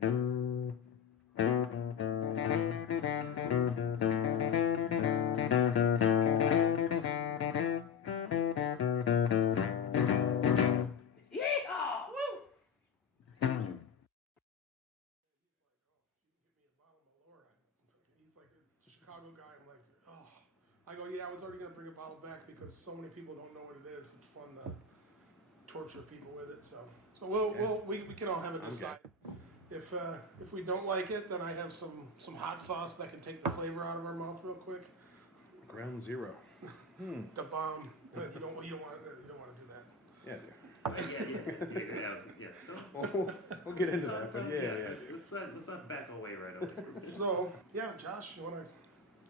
Chicago guy, I'm like, oh. I go, yeah, I was already going to bring a bottle back because so many people don't know what it is. It's fun to torture people with it. So we can all have it decide. If we don't like it, then I have some hot sauce that can take the flavor out of our mouth real quick. Ground zero. The bomb. You don't want to do that. Yeah, dude. Yeah. We'll get into that, but yeah. Let's not back away right away. So yeah, Josh, you want to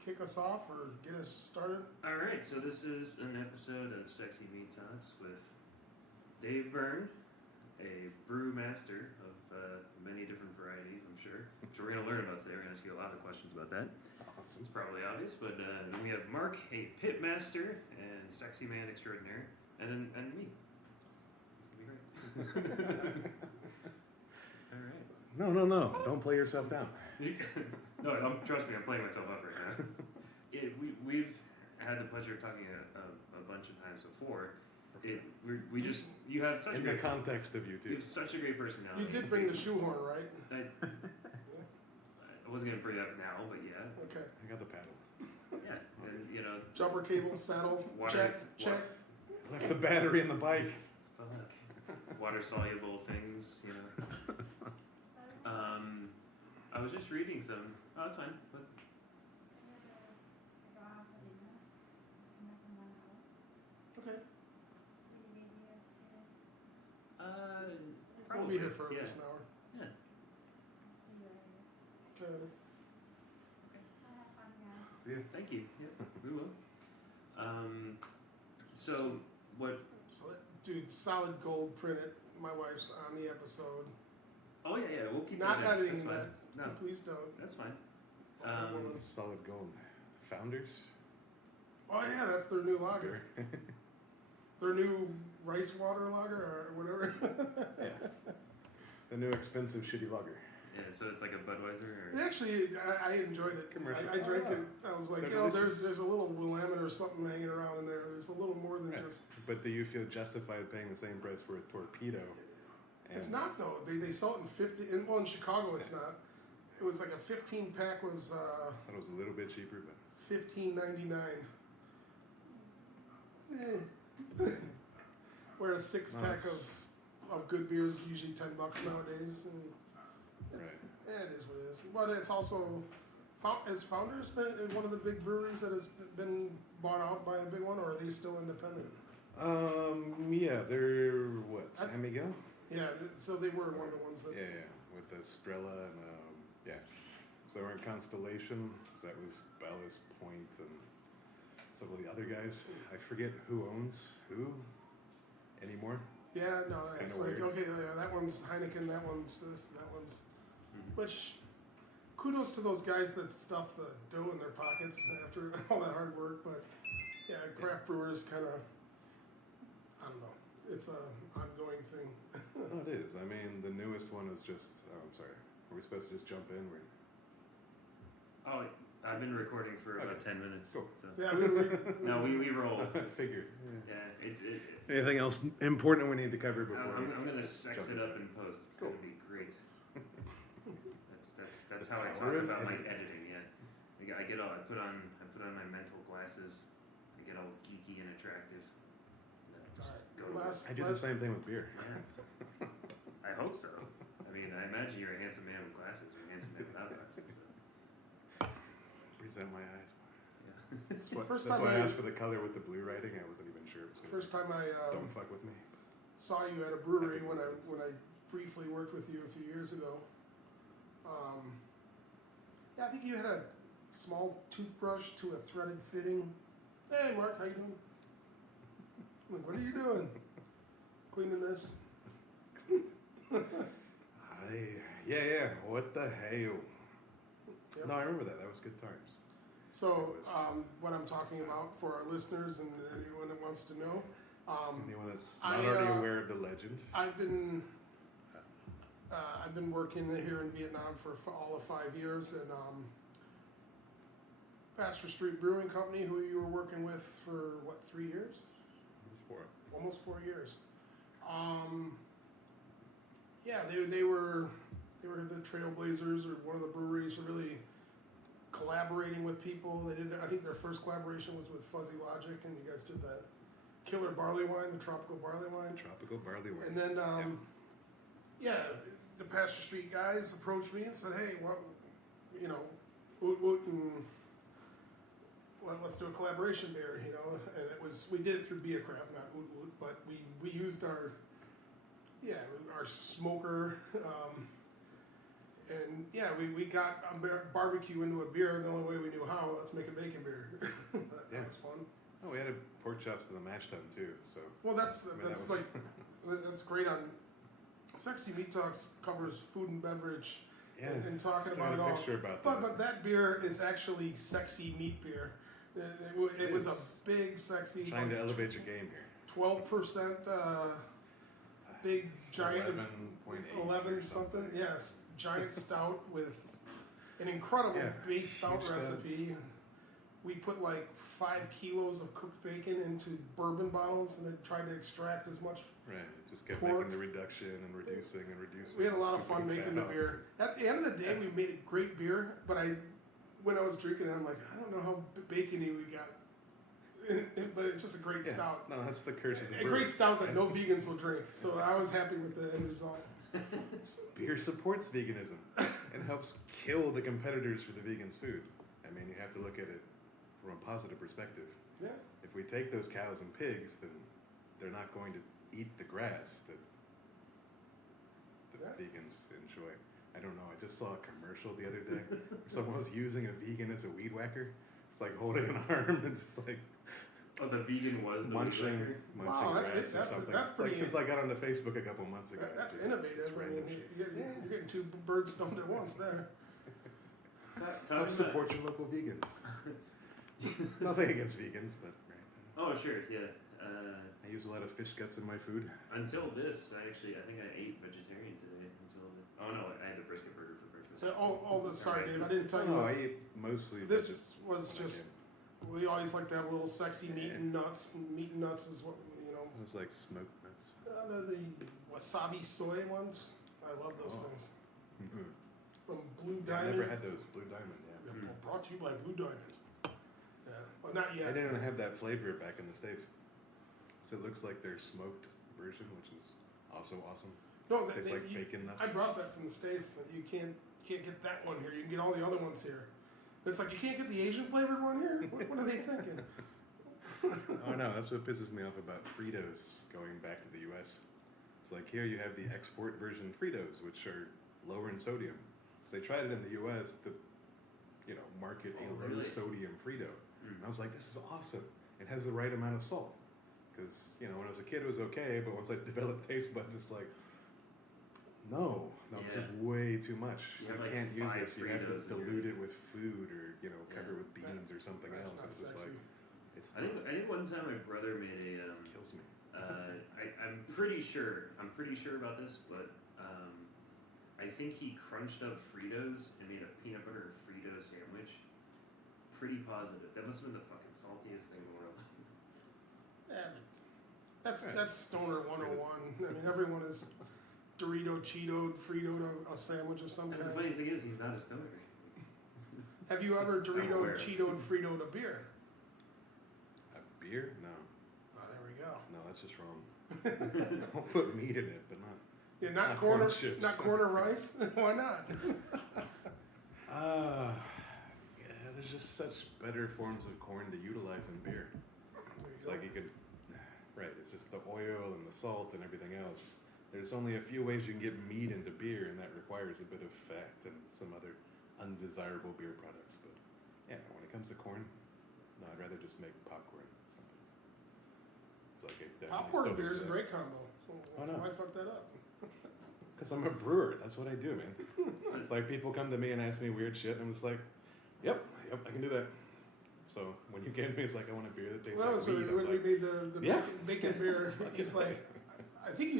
kick us off or get us started? All right, so this is an episode of Sexy Meat Talks with Dave Byrn, a brewmaster of many different varieties, I'm sure. So we're going to learn about today. We're going to ask you a lot of questions about that. Awesome. It's probably obvious, but then we have Mark, a pitmaster and sexy man extraordinaire, and me. It's going to be great. All right. No. Don't play yourself down. No, trust me, I'm playing myself up right now. We've had the pleasure of talking a bunch of times before. You have such in the context of you two. You have such a great personality. You did bring the shoehorn, right? I wasn't gonna bring it up now, but yeah. Okay. I got the paddle. Yeah, and jumper cable, saddle, check. Left the battery in the bike. Fuck. Water soluble things, I was just reading some. Oh, that's fine. Okay. Probably. We'll be here for at least an hour. Yeah. Okay. See you. Thank you. Yeah, we will. So what? So, dude, solid gold printed. My wife's on the episode. Oh yeah. We'll keep not that editing that. No, please don't. That's fine. Solid gold. Founders. Oh yeah, that's their new lager. Their new rice water lager or whatever. Yeah. The new expensive shitty lager. Yeah, so it's like a Budweiser? Or? Actually, I enjoyed it. I drank it. I was like, there's a little Willamette or something hanging around in there. There's a little more than just... But do you feel justified paying the same price for a torpedo? It's not, though. They sell it in 50... Well, in Chicago, it's not. It was like a 15-pack was... I thought it was a little bit cheaper, but... $15.99. Whereas 6-pack of good beers is usually $10 nowadays. And right. It is what it is. But it's also... Has Founders been one of the big breweries that has been bought out by a big one, or are they still independent? Yeah, they're what? San Miguel? Yeah, so they were one of the ones that... Yeah, with Estrella and, yeah. So we're in Constellation, so that was Ballast Point and some of the other guys. I forget who owns who anymore. Yeah, no, it's like, weird. Okay, yeah, that one's Heineken, that one's this, that one's... Which... Kudos to those guys that stuff the dough in their pockets after all that hard work, but yeah, craft brewers kind of, I don't know, it's a ongoing thing. No, it is. I mean, the newest one is just, I'm sorry, are we supposed to just jump in? Oh, I've been recording for about 10 minutes. Cool. So. Yeah, we roll. Figured. Yeah, Anything else important we need to cover before? I'm going to sex it up in post. It's going to be great. That's how I talk about my editing. Yeah, I put on my mental glasses. I get all geeky and attractive. Right. I do the same thing with beer. Yeah. I hope so. I mean, I imagine you're a handsome man with glasses. You're a handsome man without glasses. So. Present my eyes. Yeah. That's why I asked for the color with the blue writing. I wasn't even sure it was. First time I don't fuck with me. Saw you at a brewery when I briefly worked with you a few years ago. Yeah, I think you had a small toothbrush to a threaded fitting. Hey, Mark, how you doing? I'm like, what are you doing? Cleaning this? Yeah. What the hell? Yep. No, I remember that. That was good times. So, what I'm talking about for our listeners and anyone that wants to know. Anyone that's not already aware of the legend. I've been I've been working here in Vietnam for all of 5 years, and Pasteur Street Brewing Company, who you were working with for what, 3 years? Almost 4 years. Yeah, they were the trailblazers, or one of the breweries for really collaborating with people. They did. I think their first collaboration was with Fuzzy Logic, and you guys did that killer barley wine, the tropical barley wine. Tropical barley wine. And then, yeah, the Pasteur Street guys approached me and said, "Hey, what, you know, woot and well, let's do a collaboration beer, you know." And it was, we did it through Beercraft, not woot woot, but we used our smoker, and yeah, we got a barbecue into a beer the only way we knew how. Let's make a bacon beer. that was fun. Oh, we had a pork chops and a mash tun too. So well, that's like that's great on Sexy Meat Talks covers food and beverage. Yeah, and talking about it all. But that beer is actually sexy meat beer. It was a big sexy. Trying to elevate your game here. 12%, big giant 11 something. Yes, giant stout with an incredible base stout recipe. We put like 5 kilos of cooked bacon into bourbon bottles and then tried to extract as much. Right, just kept pork. making the reduction and reducing and reducing. We had a lot of fun making the beer. At the end of the day, we made a great beer, but when I was drinking it, I'm like, I don't know how bacony we got. But it's just a great stout. No, that's the curse of the A great stout that no vegans will drink. So I was happy with the end result. Beer supports veganism and helps kill the competitors for the vegans' food. I mean, you have to look at it from a positive perspective. Yeah. If we take those cows and pigs, then they're not going to eat the grass that vegans enjoy. I don't know. I just saw a commercial the other day where someone was using a vegan as a weed whacker. It's like holding an arm and just like. Oh, the vegan was the munching wow, grass or something. That's pretty. Like since I got onto Facebook a couple months ago. That's innovative. I mean, you're getting 2 birds stoned at once there. Help support your local vegans. Nothing against vegans, but right. Oh, sure, yeah. I use a lot of fish guts in my food. Until this, I think I ate vegetarian today. Oh no, I had the brisket burger for breakfast. Sorry, Dave, I didn't tell you. No, I eat mostly. This was just. We always like to have a little sexy meat and nuts. Meat and nuts is what you know. It was like smoked nuts. The wasabi soy ones. I love those things. Mm-hmm. From Blue Diamond. I never had those. Blue Diamond, yeah. Brought to you by Blue Diamond. Yeah, well, not yet. I didn't have that flavor back in the States. So it looks like their smoked version, which is also awesome. No, tastes like bacon nuts. I brought that from the States. That you can't get that one here. You can get all the other ones here. It's like you can't get the Asian flavored one here. What are they thinking? Oh no, that's what pisses me off about Fritos going back to the U.S. It's like here you have the export version Fritos, which are lower in sodium. So they tried it in the U.S. to, market a low sodium Frito. And I was like, this is awesome. It has the right amount of salt. Because, when I was a kid, it was okay, but once I developed taste buds, it's like, no, it's just way too much. You can't use this. You have to dilute it with food or, cover it with beans or something else. It's just like, I think one time my brother made a, kills me. I'm pretty sure about this, but I think he crunched up Fritos and made a peanut butter Frito sandwich. Pretty positive. That must have been the fucking saltiest thing in the world. Yeah, that's Stoner 101. I mean, everyone is Dorito, Cheeto, Frito a sandwich of some kind. The funny thing is, he's not a stoner. Have you ever Dorito, Cheeto, Frito a beer? A beer? No. Oh, there we go. No, that's just wrong. I'll put meat in it, but not. Yeah, not corn chips. Not corn or rice. Why not? There's just such better forms of corn to utilize in beer. It's like you could, right? It's just the oil and the salt and everything else. There's only a few ways you can get meat into beer, and that requires a bit of fat and some other undesirable beer products. But yeah, when it comes to corn, no, I'd rather just make popcorn. It's like popcorn and beer is a great combo. So why fuck that up? Because I'm a brewer. That's what I do, man. It's like people come to me and ask me weird shit, and I'm just like, yep, I can do that. So when you came to me, it's like, I want a beer that tastes like weed. When we made the bacon beer, it's like, I think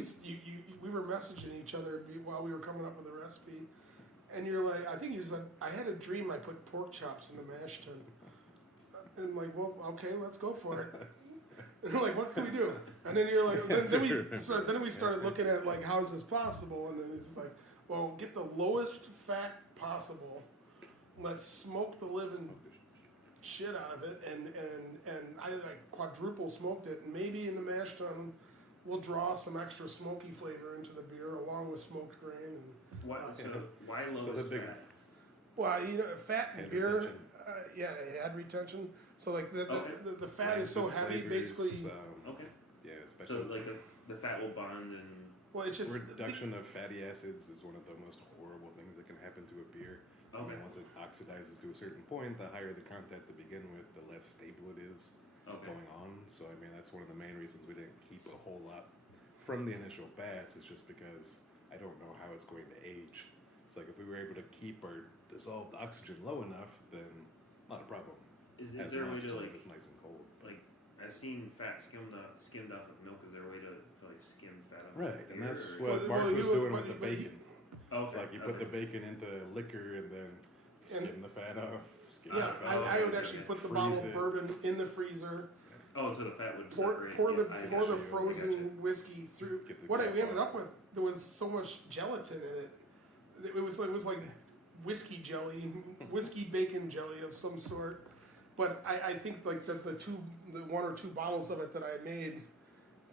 we were messaging each other while we were coming up with the recipe, and you're like, I think you said, I had a dream I put pork chops in the mash tun, and like, well, okay, let's go for it. And we're like, what can we do? And then you're like, then we started looking at like, how is this possible? And then it's just like, well, get the lowest fat possible. Let's smoke the living shit out of it, and I like quadruple smoked it. And maybe in the mash tun, we'll draw some extra smoky flavor into the beer along with smoked grain. And why lowest fat? Well, you know, fat in Head beer, retention. head retention. So like the fat Right, is so the heavy, flavors, basically. Okay. Yeah, especially So like the fat will bond and. Well, it's just reduction of fatty acids is one of the most horrible things that can happen to a beer. I Okay. mean, once it oxidizes to a certain point, the higher the content to begin with, the less stable it is going on. So, I mean, that's one of the main reasons we didn't keep a whole lot from the initial batch, is just because I don't know how it's going to age. It's like if we were able to keep our dissolved oxygen low enough, then not a problem. Is As there a way much to as like it's nice and cold. I've seen fat skimmed off of milk. Is there a way to like skim fat off? Right, of and beer, that's or- what Mark was doing with the bacon. Okay. It's like you put the bacon into liquor and then skim the fat off. Skim yeah. the fat I off, would actually put the freeze bottle of it. bourbon in the freezer. Oh, so the fat would Pour separate. the I frozen whiskey through. Get the What cap we ended off. up with, there was so much gelatin in it. It was like whiskey jelly, whiskey bacon jelly of some sort. But I think like the 1 or 2 bottles of it that I made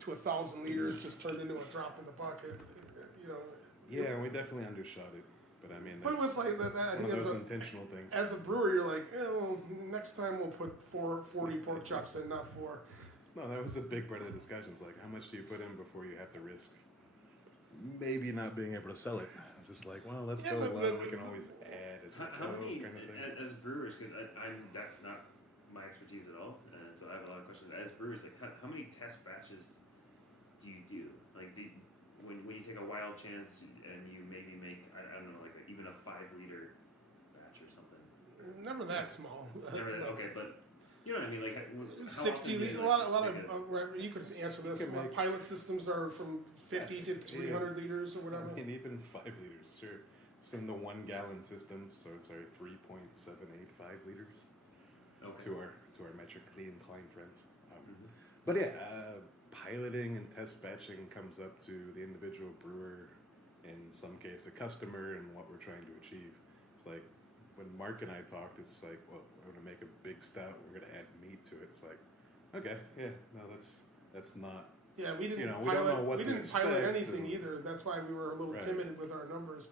to 1,000 liters just turned into a drop in the bucket. You know. Yeah, we definitely undershot it, but I mean, But it that's was like that. I one think of those intentional things. as a brewer, you're like, well, next time we'll put 40 pork chops in, not 4. No, that was a big part of the discussion. It's like, how much do you put in before you have to risk maybe not being able to sell it? Just like, well, let's go low. We can always add as we How go, many, kind of thing. as brewers, because I'm that's not my expertise at all, and so I have a lot of questions. As brewers, like how many test batches do you do? Like, when you take a wild chance and you maybe make I don't know, like even a 5-liter batch or something. Never that small. Okay, but you know what I mean, like how 60 often do you, liters. like, A lot of make a- you could answer this. You can make- Pilot systems are from 50 to 300 liters or whatever. And even 5 liters, sure. Some of the 1 gallon systems, so I'm sorry, 3.785 liters okay. to our metrically inclined friends. But yeah, piloting and test batching comes up to the individual brewer, in some case a customer, and what we're trying to achieve. It's like when Mark and I talked, it's like, well, we're gonna make a big stout, we're gonna add meat to it. It's like, okay, yeah, no, that's not. Yeah, we didn't we don't know what we to didn't pilot expect, anything and- either. That's why we were a little Right. timid with our numbers.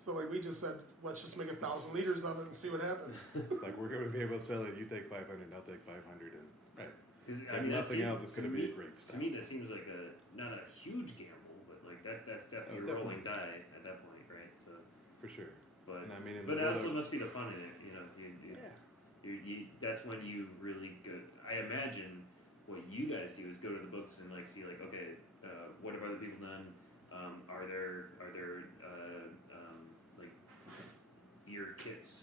So like we just said, let's just make 1,000 liters of it and see what happens. It's like we're going to be able to sell it. You take 500, I'll take 500, and right. I If mean, that nothing seems- else, it's to going to be me- a great To stout. me, that seems like not a huge gamble, but like that's definitely a rolling die at that point, right? So, For sure. but And I mean, in but the that world also of- must be the fun in it, you know. You that's when you really go. I imagine what you guys do is go to the books and like see like, okay, what have other people done? Are there like beer kits?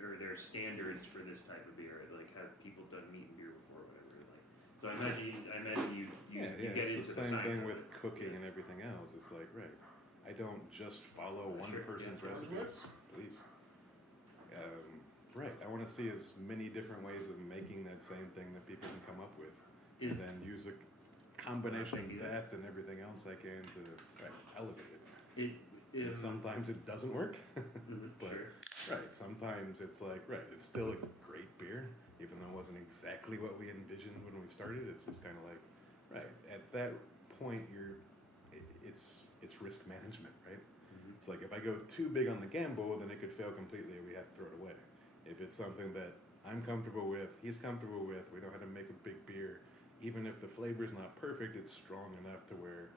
Or there standards for this type of beer? Like, have people done meat and beer before, or whatever? Like, so I imagine you get into it's the the same science thing of with it. cooking and everything else. It's like, right, I don't just follow one Sure, person's yeah, recipes, please. Right, I want to see as many different ways of making that same thing that people can come up with, Is and then use a combination of Thank you. that and everything else I can to elevate it. it And is sometimes it doesn't work, but sure. right, sometimes it's like, right, it's still a great beer, even though it wasn't exactly what we envisioned when we started. It's just kind of like, right, at that point, it's risk management, right? It's like if I go too big on the gamble, then it could fail completely and we have to throw it away. If it's something that I'm comfortable with, he's comfortable with, we know how to make a big beer, even if the flavor's not perfect, it's strong enough to where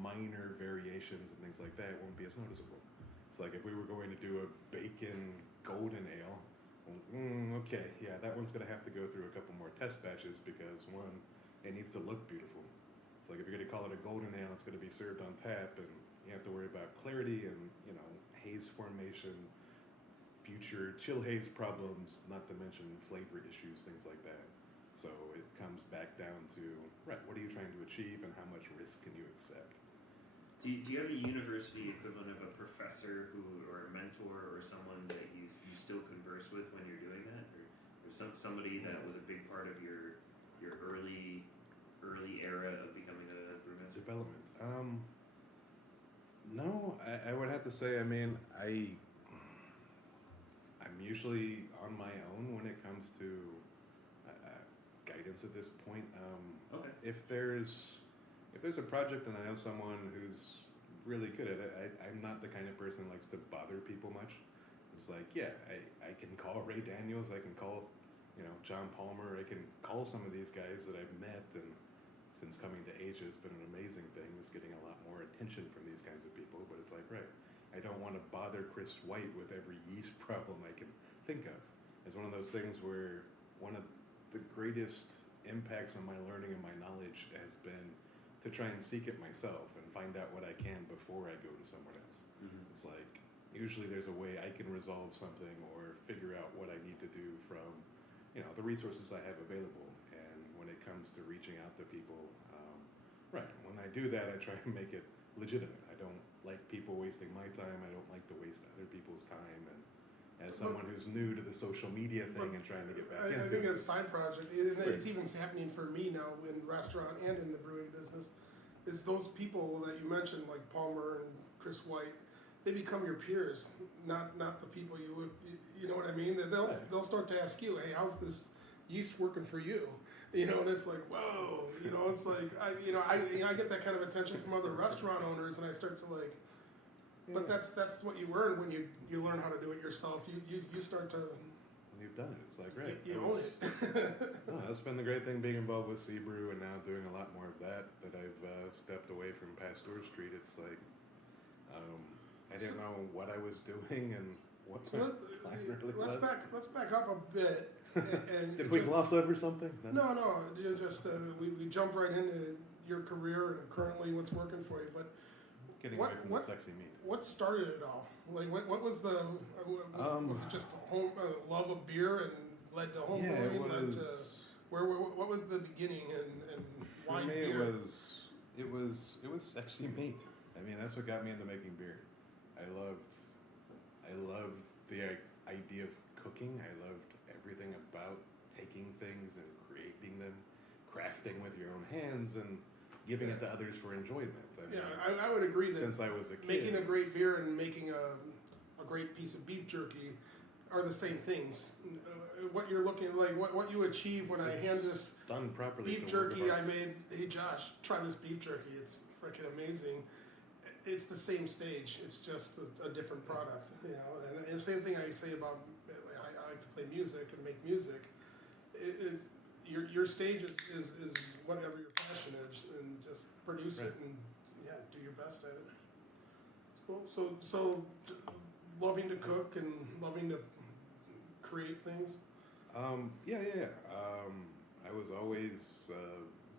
minor variations and things like that won't be as noticeable. It's like if we were going to do a bacon golden ale, well, okay, yeah, that one's gonna have to go through a couple more test batches because one, it needs to look beautiful. It's like if you're gonna call it a golden ale, it's gonna be served on tap, and you have to worry about clarity and haze formation, future chill haze problems, not to mention flavor issues, things like that. So it comes back down to, right, what are you trying to achieve and how much risk can you accept? Do you have a university equivalent of a professor or a mentor or someone that you still converse with when you're doing that, or somebody that was a big part of your early era of becoming a brewmaster? Development. No, I would have to say, I mean, I'm usually on my own when it comes to guidance at this point. Okay. If there's a project and I know someone who's really good at it, I'm not the kind of person that likes to bother people much. It's like, yeah, I can call Ray Daniels, I can call, John Palmer, I can call some of these guys that I've met, and since coming to Asia, it's been an amazing thing. It's getting a lot more attention from these kinds of people, but it's like, right, I don't want to bother Chris White with every yeast problem I can think of. It's one of those things where one of the greatest impacts on my learning and my knowledge has been to try and seek it myself and find out what I can before I go to someone else. Mm-hmm. It's like, usually there's a way I can resolve something or figure out what I need to do from, the resources I have available. And when it comes to reaching out to people, right, when I do that, I try and make it legitimate. I don't like people wasting my time. I don't like to waste other people's time. And as someone who's new to the social media thing and trying to get back into it. I think as a side project, it's even happening for me now in restaurant and in the brewing business, is those people that you mentioned, like Palmer and Chris White, they become your peers, not the people you look, you know what I mean? They'll start to ask you, hey, how's this yeast working for you? And it's like, whoa, it's like, I get that kind of attention from other restaurant owners, and I start to like, but that's what you learn when you learn how to do it yourself. You start to. You've done it. It's like, right. You own it. No, that's been the great thing being involved with Brew and now doing a lot more of that I've stepped away from Pasteur Street. It's like, I didn't know what I was doing and what my plan really was. Let's back up a bit. And Did we gloss over something? No. Just we jumped right into your career and currently what's working for you. But getting away from the sexy meat. What started it all? Like what was the? Was it just love of beer and led to home brewing? What was the beginning and why for me beer? it was sexy meat. I mean, that's what got me into making beer. I loved the idea of cooking. I loved everything about taking things and creating them, crafting with your own hands, and giving it to others for enjoyment. I would agree that since I was a kid, making a great beer and making a great piece of beef jerky are the same things. What you're looking like, what you achieve when I hand this done properly beef jerky I made. Hey Josh, try this beef jerky. It's freaking amazing. It's the same stage. It's just a different product, And the same thing I say about I like to play music and make music. Your stage is whatever your passion is, and just produce it and do your best at it. It's cool. So loving to cook and loving to create things. Yeah. I was always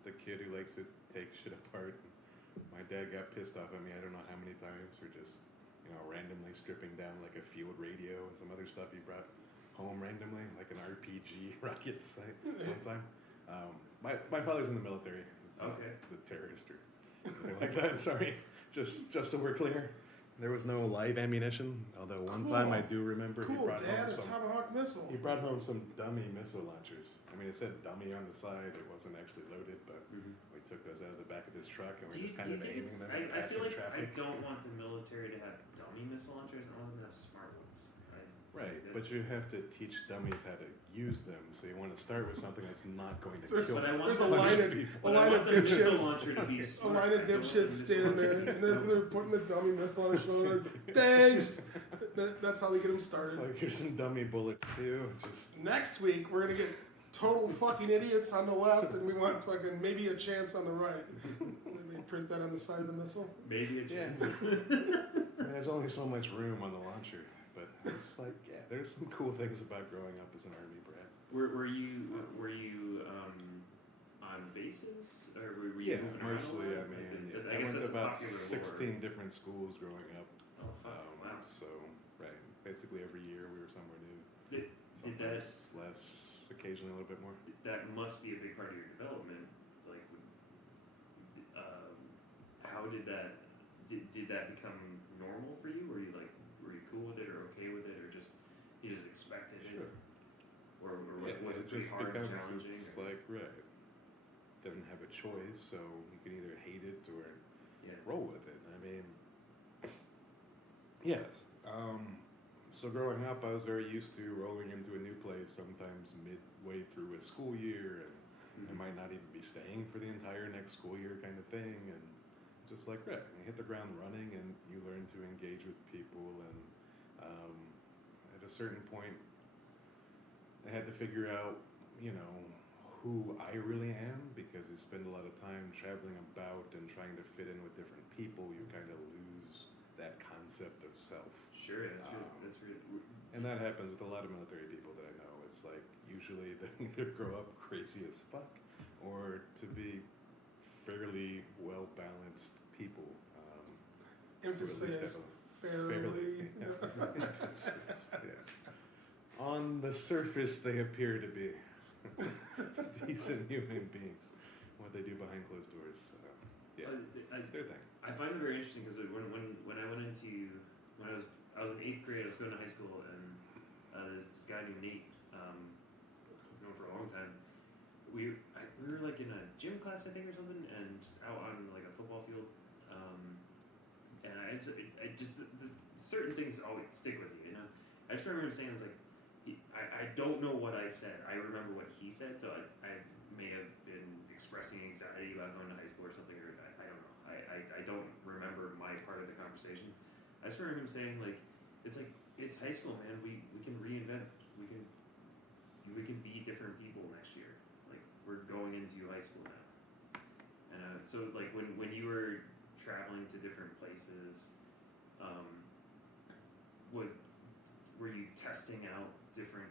the kid who likes to take shit apart. My dad got pissed off at me, I don't know how many times, for just, randomly stripping down like a field radio and some other stuff he brought home randomly, like an RPG rocket site one time. My father's in the military. Okay. The terrorist or something like that. Sorry, just so we're clear. There was no live ammunition, although one time I do remember he brought Dad, home a Tomahawk missile. He brought home some dummy missile launchers. I mean, it said dummy on the side. It wasn't actually loaded, but we took those out of the back of his truck and we're just kind of aiming them at passing traffic. I don't want the military to have dummy missile launchers. I want them to have smart ones. Right, but you have to teach dummies how to use them. So you want to start with something that's not going to kill. There's a line of dipshits standing there, and they're putting the dummy missile on his shoulder. Thanks. That's how they get them started. It's like, here's some dummy bullets too. Just next week we're gonna get total fucking idiots on the left, and we want fucking maybe a chance on the right. They print that on the side of the missile. Maybe a chance. There's only so much room on the launcher. But it's like, there's some cool things about growing up as an Army brat. Were you on bases, or were you moving around? Mostly. I mean, I went to about 16 different schools growing up. Oh, fuck! Wow. So, right, basically every year we were somewhere new. Did that less? occasionally a little bit more. That must be a big part of your development. Like, how did that become normal for you? Were you cool with it or okay with it, or you just expected it? Sure. Or Yeah, was it it pretty just hard and becomes, challenging? it's like, right, didn't have a choice, so you can either hate it or roll with it. I mean, yes. So growing up, I was very used to rolling into a new place sometimes midway through a school year, and I might not even be staying for the entire next school year kind of thing, and just like, right, you hit the ground running and you learn to engage with people, and at a certain point, I had to figure out, who I really am, because you spend a lot of time traveling about and trying to fit in with different people, you kind of lose that concept of self. Sure, that's really. And that happens with a lot of military people that I know. It's like usually they either grow up crazy as fuck or to be fairly well balanced people. Emphasis fairly. Emphasis, yes. On the surface, they appear to be decent human beings. What they do behind closed doors, it's their thing. I find it very interesting because when I went into when I was in 8th grade, I was going to high school, and this guy named Nate, I've known for a long time. We were like in a gym class, I think, or something, and just out on like a football field. And I just certain things always stick with you, I just remember him saying, "It's like I don't know what I said. I remember what he said, so I may have been expressing anxiety about going to high school or something, or I don't know. I don't remember my part of the conversation. I just remember him saying, like, it's high school, man. We can reinvent. We can be different people next year. Like, we're going into high school now." And so like when you were traveling to different places, were you testing out different?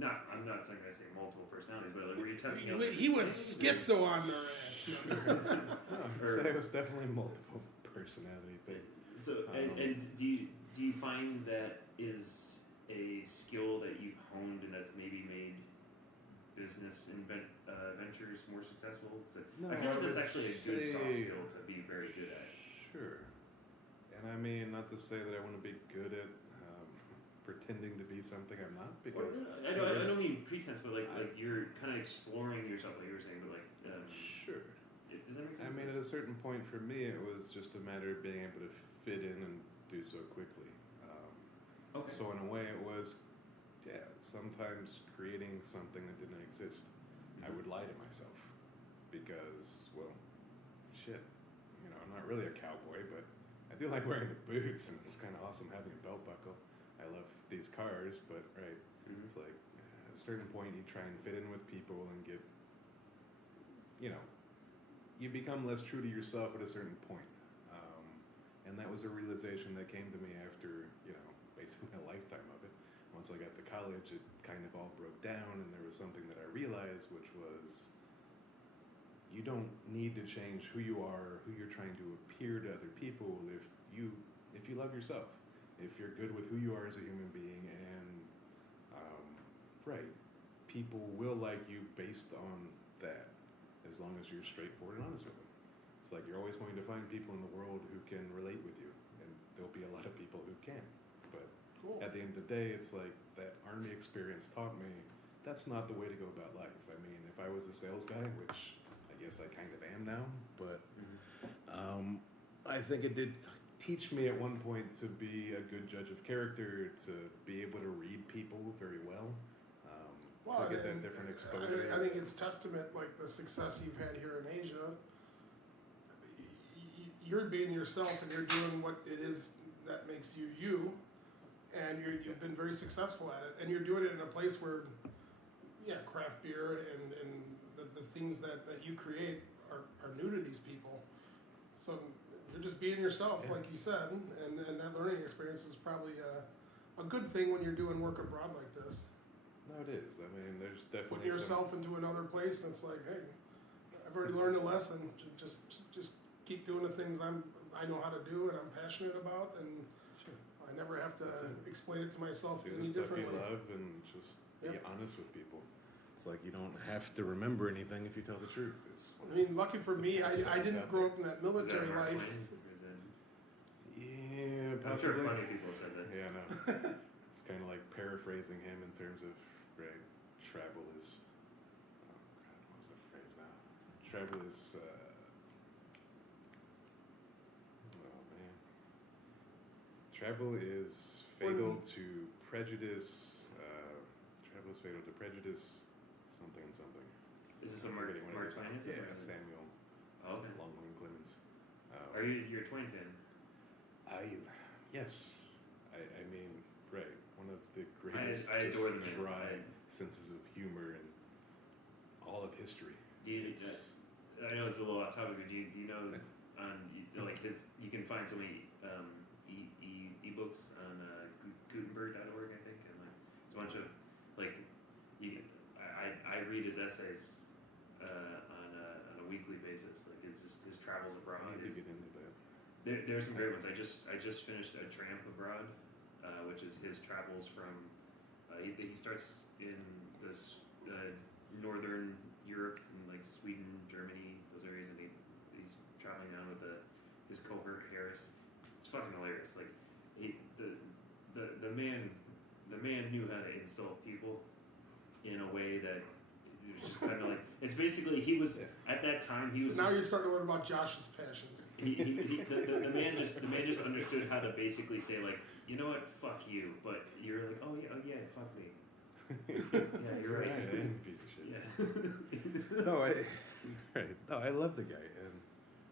I'm not saying I say multiple personalities, but like, were you testing out? He went schizo on their ass. I'd say it was definitely multiple personality thing. So and do you find that is a skill that you've honed and that's maybe made business ventures more successful? So No, I feel like that's actually a good soft say- skill to be very good at. Sure. And I mean, not to say that I want to be good at pretending to be something I'm not, because I don't mean pretense, but like you're kind of exploring yourself, like you were saying, but like sure. does that make sense? I mean, at a certain point for me, it was just a matter of being able to fit in and do so quickly. Okay. So in a way, it was, sometimes creating something that didn't exist. I would lie to myself because, well, shit, I'm not really a cowboy, but I do like wearing the boots, and it's kind of awesome having a belt buckle. I love these cars, but it's like at a certain point you try and fit in with people and get, you become less true to yourself at a certain point. And that was a realization that came to me after, basically a lifetime of it. Once I got to college, it kind of all broke down, and there was something that I realized, which was you don't need to change who you are, who you're trying to appear to other people if you love yourself. If you're good with who you are as a human being, and people will like you based on that, as long as you're straightforward and honest with them. It's like you're always going to find people in the world who can relate with you, and there'll be a lot of people who can't. But at the end of the day, it's like that Army experience taught me that's not the way to go about life. I mean, if I was a sales guy, which I guess I kind of am now, but I think it did teach me at one point to be a good judge of character, to be able to read people very well, to get that different exposure. I think it's testament, like the success you've had here in Asia. You're being yourself, and you're doing what it is that makes you you, and you've been very successful at it, and you're doing it in a place where, craft beer and the things that you create are new to these people. So you're just being yourself, like you said, and that learning experience is probably a good thing when you're doing work abroad like this. No, it is. I mean, there's definitely Putting yourself into another place, and it's like, hey, I've already learned a lesson. Just keep doing the things I know how to do and I'm passionate about, and I never have to explain it to myself Do any the stuff you differently. love and just be Yep. honest with people. It's like you don't have to remember anything if you tell the truth. I mean, lucky for me, I didn't grow up in that Is that military Mark life. Twain? Or is that- Yeah, I'm sure possibly. plenty of people have said that. Yeah, no. It's kind of like paraphrasing him in terms of, right, travel is, oh God, what's the phrase now? Travel is, oh man. Travel is fatal to prejudice, travel is fatal to prejudice, something and something. Is this a I'm Mark forgetting what it Twain? is. Is it? Yeah, Or is it- Samuel Oh, okay. Longwing Clemens. Are you're a Twain fan? Yes. I mean, right. One of the greatest I adore the just man. dry senses of humor in all of history. Do you, It's- I know it's a little off topic, but do you know like his? You can find so many ebooks on Gutenberg.org, I think, and like it's a bunch of like I read his essays on a weekly basis. Like it's just his travels abroad. I need to get into that. There's some great ones. I just finished A Tramp Abroad, which is his travels from. He starts in this northern Europe, in like Sweden, Germany, those areas, and he's traveling down with his cohort Harris. It's fucking hilarious. Like the man knew how to insult people in a way that it was just kind of like it's basically he was at that time he was. So now just, you're starting to learn about Josh's passions. the man just understood how to basically say like, you know what, fuck you, but you're like, oh yeah, fuck me. Yeah, you're right. Piece of shit. Yeah. No, I love the guy, and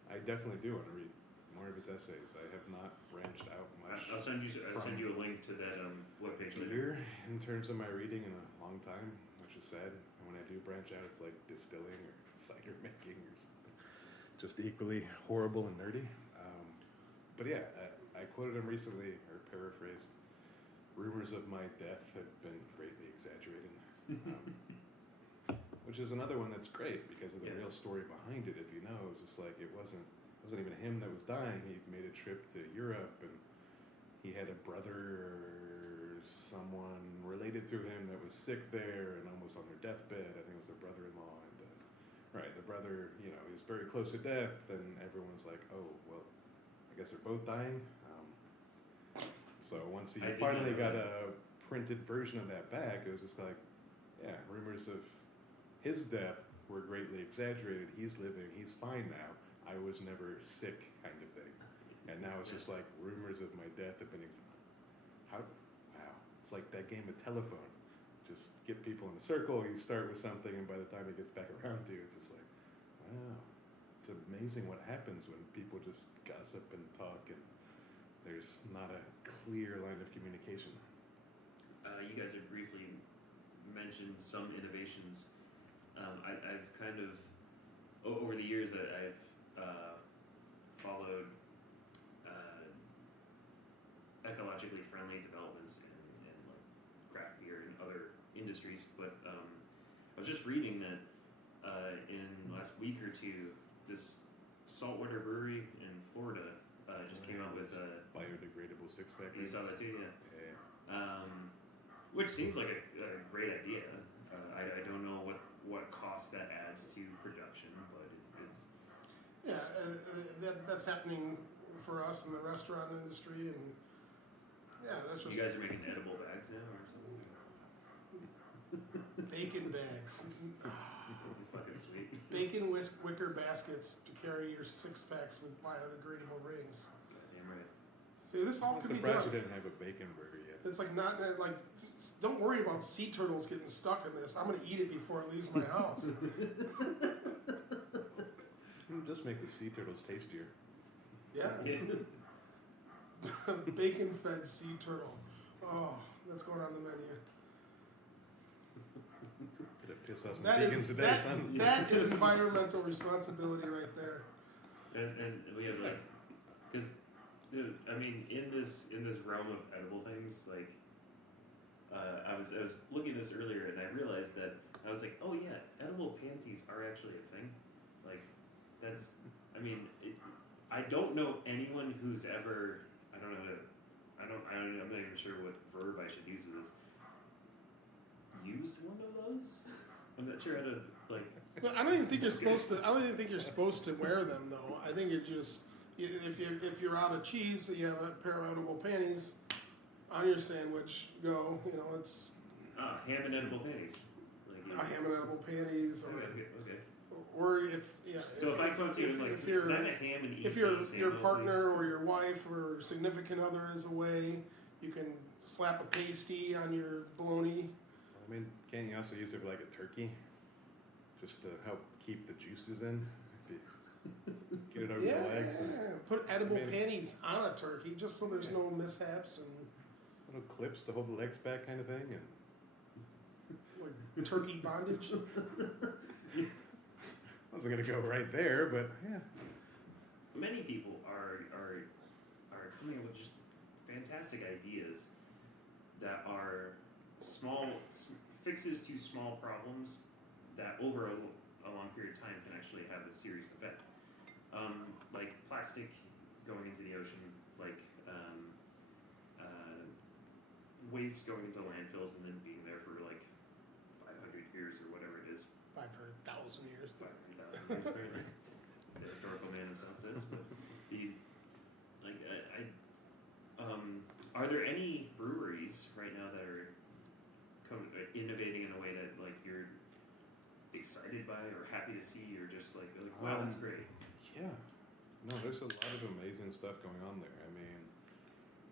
I definitely do want to read more of his essays. I have not branched out much. I'll send you a link to that webpage Here, later. in terms of my reading in a long time, which is sad. And when I do branch out, it's like distilling or cider making or something, just equally horrible and nerdy. But yeah, I quoted him recently, or paraphrased. Rumors of my death have been greatly exaggerated, which is another one that's great because of the real story behind it. If you know, it's just like it wasn't even him that was dying. He made a trip to Europe, and he had a brother or someone related to him that was sick there and almost on their deathbed. I think it was their brother-in-law, and the brother, he was very close to death, and everyone's like, oh well, I guess they're both dying. So once he finally got a printed version of that back, it was just like, yeah, rumors of his death were greatly exaggerated. He's living, he's fine now. I was never sick, kind of thing. And now it's just like rumors of my death have been. Wow, it's like that game of telephone. Just get people in a circle. You start with something, and by the time it gets back around to you, it's just like, wow, it's amazing what happens when people just gossip and talk and. There's not a clear line of communication. You guys have briefly mentioned some innovations. I've kind of, over the years, I've followed ecologically friendly developments in like craft beer and other industries. But I was just reading that in the last week or two, this saltwater brewery in Florida just came out with biodegradable six-pack. You saw that too, yeah. Yeah. Which seems like a great idea. I don't know what cost that adds to production, but it's Yeah, that's happening for us in the restaurant industry, and yeah, that's just you guys are making edible bags now or something. bacon bags, Fucking sweet. bacon wicker baskets to carry your 6-packs with biodegradable rings. Goddamn right. See, this all I'm could be surprised done. you didn't have a bacon burger yet. It's like not like. Don't worry about sea turtles getting stuck in this. I'm gonna eat it before it leaves my house. Just make the sea turtles tastier. Yeah. Bacon-fed sea turtle. Oh, that's going on the menu. Gonna piss off some That vegans is today, son. that is environmental responsibility right there. And we have like, because I mean, in this realm of edible things, like, I was looking at this earlier and I realized that I was like, oh yeah, edible panties are actually a thing. Like, that's, I mean, I don't know anyone who's ever, I don't know how to I'm not even sure what verb I should use for this. Used one of those? I'm not sure how to like. Well, I don't even think you're supposed to. I don't even think you're supposed to wear them though. I think it just if you're out of cheese, you have a pair of edible panties on your sandwich. Go, you know, it's ham and edible panties. a ham and edible panties, or Okay. or if So if I come to you and like, can I have a ham and eat if your sandwich, partner please? or your wife or significant other is away, you can slap a pasty on your bologna. I mean, can't you also use it for like a turkey? Just to help keep the juices in? If you get it over the legs. And, put edible panties on a turkey just so there's no mishaps and little clips to hold the legs back kind of thing. And like turkey bondage. I wasn't going to go right there, but yeah. Many people are coming up with just fantastic ideas that are small fixes to small problems that over a long period of time can actually have a serious effect. Like plastic going into the ocean, like waste going into landfills and then being there for like 500 years or whatever it is. 500,000 years. 500,000 years apparently. The historical man himself says. But are there any breweries right now that are innovating in a way that like you're excited by or happy to see or just like wow, that's great? Yeah. No, there's a lot of amazing stuff going on there. I mean,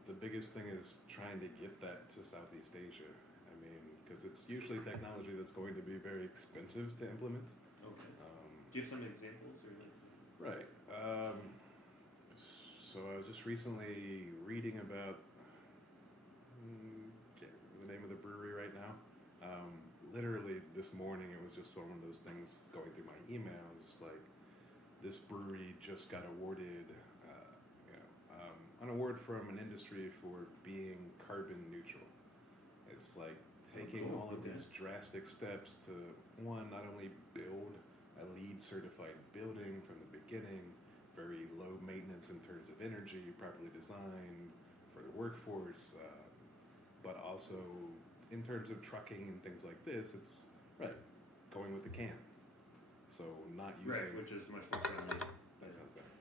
the biggest thing is trying to get that to Southeast Asia. I mean, because it's usually technology that's going to be very expensive to implement. Okay. Do you have some examples? Or Right. So I was just recently reading about can't remember the name of the brewery right now. Literally this morning, it was just one of those things going through my email. Just like this brewery just got awarded, an award from an industry for being carbon neutral. It's like taking all of these drastic steps to one, not only build a LEED certified building from the beginning, very low maintenance in terms of energy, properly designed for the workforce, but also in terms of trucking and things like this, it's going with the can. So not using which is much more friendly. That sounds better.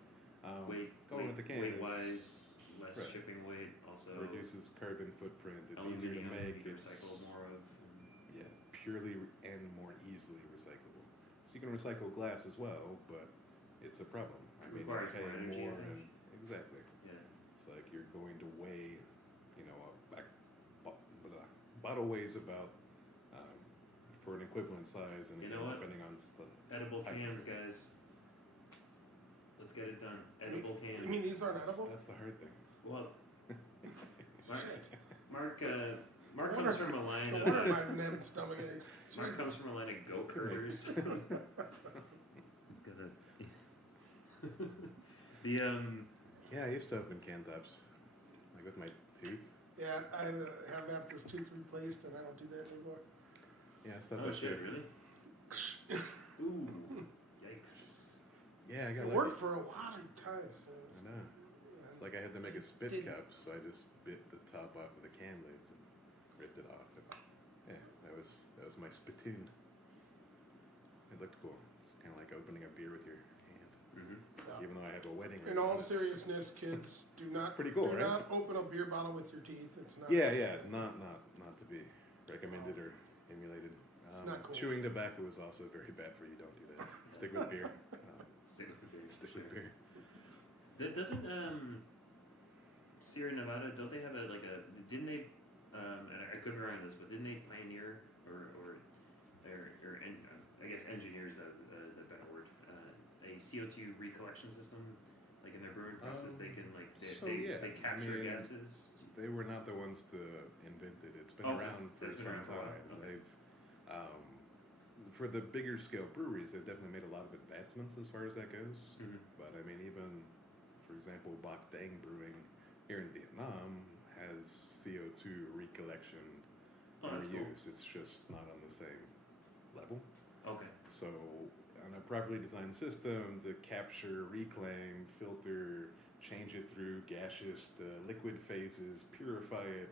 Going with the can weight is wise, less shipping weight, also reduces carbon footprint. It's easier to make. It's recycled more of. Yeah, purely and more easily recyclable. So you can recycle glass as well, but it's a problem. I mean, Requires you pay more energy, more. I think. Exactly. Yeah. It's like you're going to weigh, bottle weighs about for an equivalent size, and You again, know what? depending on the Edible type cans, of it. guys. Let's get it done. Edible cans. You mean these aren't edible? That's the hard thing. Well, Shit. Mark I comes from a line No of wonder I've been having stomach aches. Mark comes from a line of goat herders. It's gonna the Yeah, I used to open can tops, like with my tooth. Yeah, I have half this tooth replaced, and I don't do that anymore. Yeah, stuff oh like shit, that. really? Ooh, yikes! Yeah, I got It lucky. worked for a lot of times. I know. It's like I had to make a spit cup, so I just bit the top off of the can lids and ripped it off. And yeah, that was my spittoon. It looked cool. It's kind of like opening a beer with your hand. Mm-hmm. Even though I have a wedding. In all seriousness, kids, do not pretty cool, do right? not open a beer bottle with your teeth. It's not. Yeah, not to be recommended or emulated. It's not cool. Chewing tobacco is also very bad for you. Don't do that. Stick with beer. Stick with the beer. Stick with beer. Doesn't Sierra Nevada? Don't they have Didn't they? And I could be wrong on this, but didn't they pioneer or I guess engineers the better word, a CO2 recollection system, like in their brewing process, they can they capture gases. They were not the ones to invent it. It's been around for some time. Okay. They've for the bigger scale breweries, they've definitely made a lot of advancements as far as that goes. Mm-hmm. But I mean, even for example, Bach Dang Brewing here in Vietnam has CO2 recollection and reuse. Cool. It's just not on the same level. Okay. So on a properly designed system to capture, reclaim, filter, change it through gaseous to liquid phases, purify it,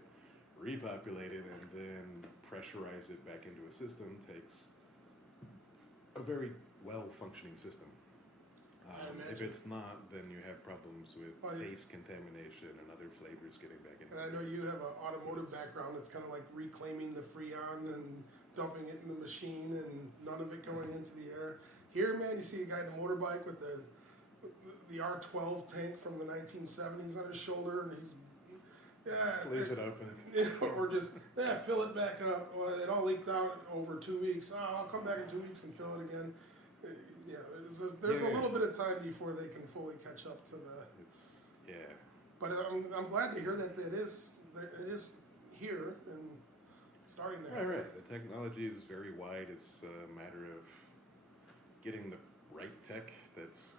repopulate it, and then pressurize it back into a system takes a very well-functioning system. If it's not, then you have problems with taste contamination and other flavors getting back in. And I know you have an automotive background. It's kind of like reclaiming the Freon and dumping it in the machine and none of it going into the air. Here, man, you see a guy on a motorbike with the R12 tank from the 1970s on his shoulder, and he's leaves it open. Or just fill it back up. Well, it all leaked out over 2 weeks. Oh, I'll come back in 2 weeks and fill it again. There's a little bit of time before they can fully catch up to the. But I'm glad to hear that it is here and starting there. Right. The technology is very wide. It's a matter of getting the right tech that's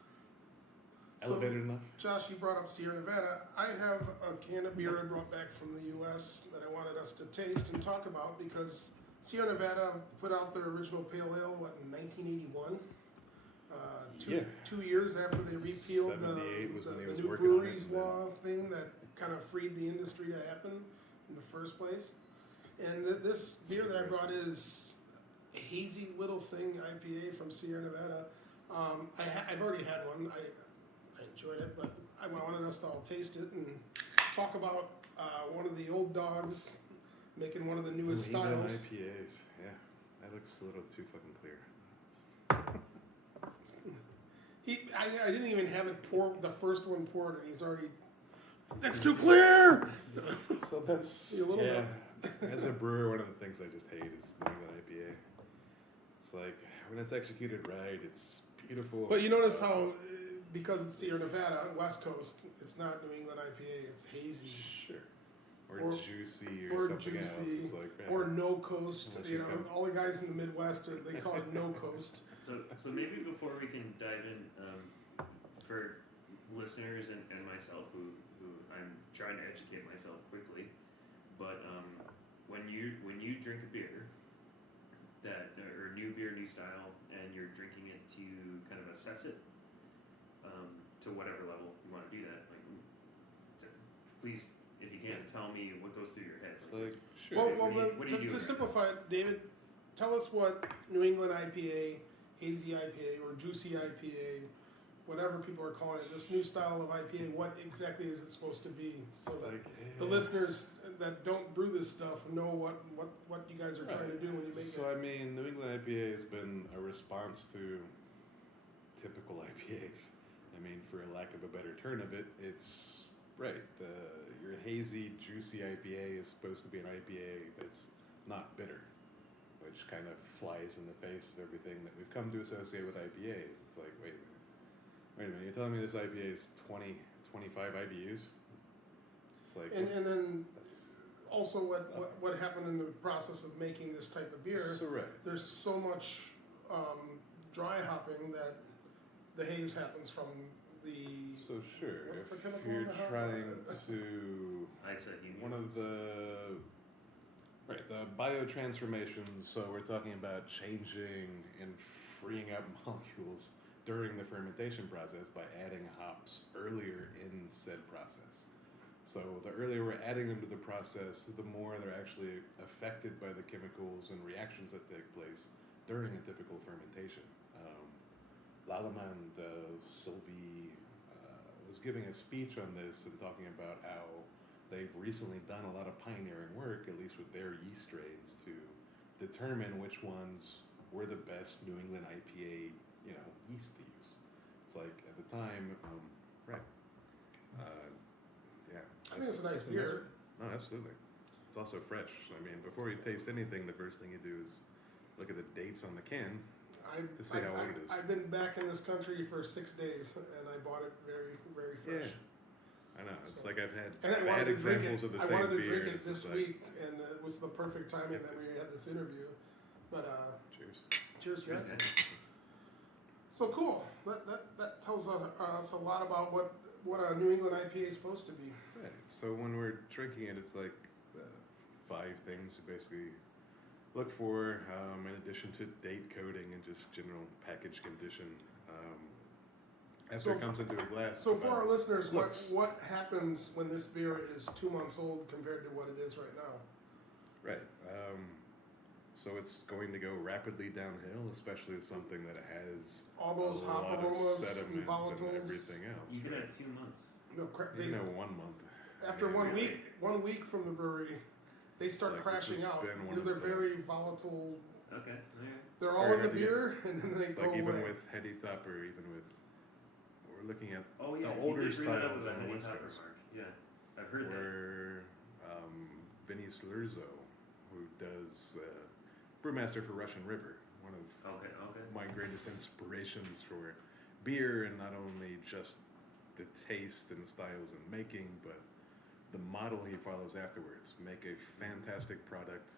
elevated enough. Josh, you brought up Sierra Nevada. I have a can of beer I brought back from the U.S. that I wanted us to taste and talk about because Sierra Nevada put out their original pale ale, in 1981? 2 years after they repealed the new breweries law thing that kind of freed the industry to happen in the first place. And this beer that I brought is a hazy little thing IPA from Sierra Nevada. I've already had one. I enjoyed it, but I wanted us to all taste it and talk about one of the old dogs making one of the newest styles. IPAs, yeah. That looks a little too fucking clear. I didn't even have it pour the first one poured, and he's already. That's too clear. So that's As a brewer, one of the things I just hate is New England IPA. It's like when it's executed right, it's beautiful. But you notice how, because it's Sierra Nevada, West Coast, it's not New England IPA. It's hazy. Sure. Or juicy or something else. It's like, or no coast. All the guys in the Midwest they call it no coast. So maybe before we can dive in, for listeners and myself who I'm trying to educate myself quickly, but when you drink a beer or new beer, new style, and you're drinking it to kind of assess it to whatever level you want to do that, please. If you can, tell me what goes through your head. Sure. What do you do? To simplify it, David, tell us what New England IPA, hazy IPA, or juicy IPA, whatever people are calling it, this new style of IPA, what exactly is it supposed to be? So that the listeners that don't brew this stuff know what you guys are trying to do when you make it. So, I mean, New England IPA has been a response to typical IPAs. I mean, for a lack of a better term of it, it's... Right, your hazy, juicy IPA is supposed to be an IPA that's not bitter, which kind of flies in the face of everything that we've come to associate with IPAs. It's like, wait a minute, you're telling me this IPA is 20, 25 IBUs? It's like, and then also what happened in the process of making this type of beer. So there's so much dry hopping that the haze happens from. So sure, if you're trying to one of the biotransformations, so we're talking about changing and freeing up molecules during the fermentation process by adding hops earlier in said process. So the earlier we're adding them to the process, the more they're actually affected by the chemicals and reactions that take place during a typical fermentation. Lallemand Sylvie was giving a speech on this and talking about how they've recently done a lot of pioneering work, at least with their yeast strains, to determine which ones were the best New England IPA, yeast to use. It's like at the time, I think it's a nice beer. No, absolutely. It's also fresh. I mean, before you taste anything, the first thing you do is look at the dates on the can. To see how old it is. I've been back in this country for 6 days, and I bought it very, very fresh. Yeah. I know. It's like I've had bad examples of the same beer. I wanted to drink it this week, and it was the perfect timing that we had this interview. But cheers. Cheers, guys. So cool. That tells us a lot about what a New England IPA is supposed to be. Right. So when we're drinking it, it's like 5 things you basically look for, in addition to date coding and just general package condition. After it comes into a glass. So for our listeners, looks. what happens when this beer is 2 months old compared to what it is right now? Right. So it's going to go rapidly downhill, especially with something that has All those a hop lot aromas of sediment and volatiles. and everything else. Even right? at 2 months. No, Even at 1 month. after Yeah, 1 really? week, 1 week from the brewery, they start Like, this crashing has out. been one of They're the- very volatile. Okay. Yeah. They're It's all very in the heavy. beer, and then they It's go like even away. with Heady Topper, even with we're looking at Oh yeah. the you older did bring that up styles with on the Heady West Topper Coast, Mark. Yeah. I've heard that. where Vinny Slurzo, who does Brewmaster for Russian River, one of Okay. my greatest inspirations for beer, and not only just the taste and styles and making, but the model he follows afterwards. Make a fantastic product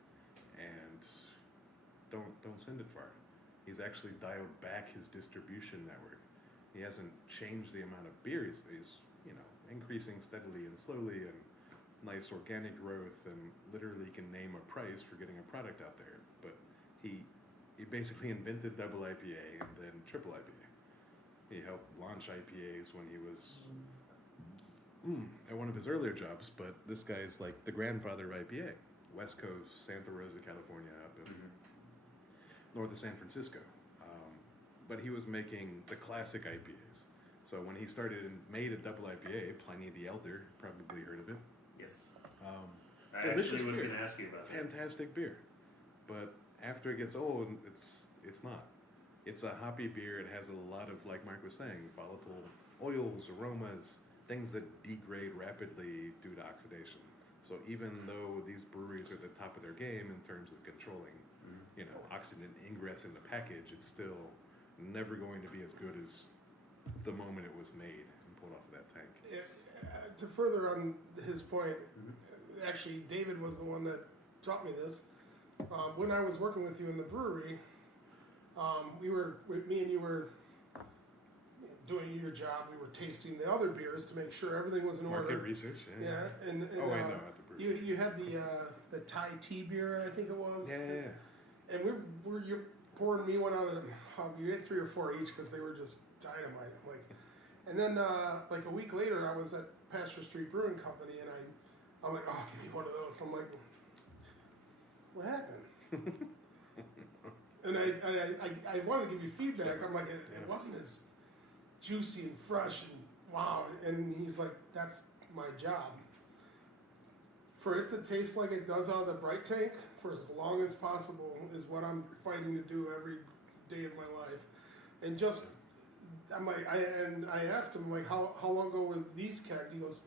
and don't send it far. He's actually dialed back his distribution network. He hasn't changed the amount of beer. He's increasing steadily and slowly, and nice organic growth, and literally can name a price for getting a product out there. But he basically invented double IPA and then triple IPA. He helped launch IPAs when he was at one of his earlier jobs, but this guy's like the grandfather of IPA. West Coast, Santa Rosa, California, up in north of San Francisco. But he was making the classic IPAs. So when he started and made a double IPA, Pliny the Elder, probably heard of it. Yes. I Delicious actually was beer. going to ask you about that. Fantastic beer. But after it gets old, it's not. It's a hoppy beer. It has a lot of, like Mark was saying, volatile oils, aromas, things that degrade rapidly due to oxidation. So even though these breweries are at the top of their game in terms of controlling, oxidant ingress in the package, it's still never going to be as good as the moment it was made and pulled off of that tank. To further on his point, actually, David was the one that taught me this. When I was working with you in the brewery, me and you were doing your job. We were tasting the other beers to make sure everything was in order. Market research, Yeah, and at the brewery. you had the Thai tea beer, I think it was. Yeah. And you're pouring me one out of the. You had 3 or 4 each because they were just dynamite. And then like a week later, I was at Pasteur Street Brewing Company, and I'm like, oh, give me one of those. I'm like, what happened? And I wanted to give you feedback. I'm like, it wasn't as juicy and fresh and wow. And he's like, that's my job. For it to taste like it does out of the bright tank for as long as possible is what I'm fighting to do every day of my life. And just, I'm like, I asked him, like, how long ago were these kegged? He goes,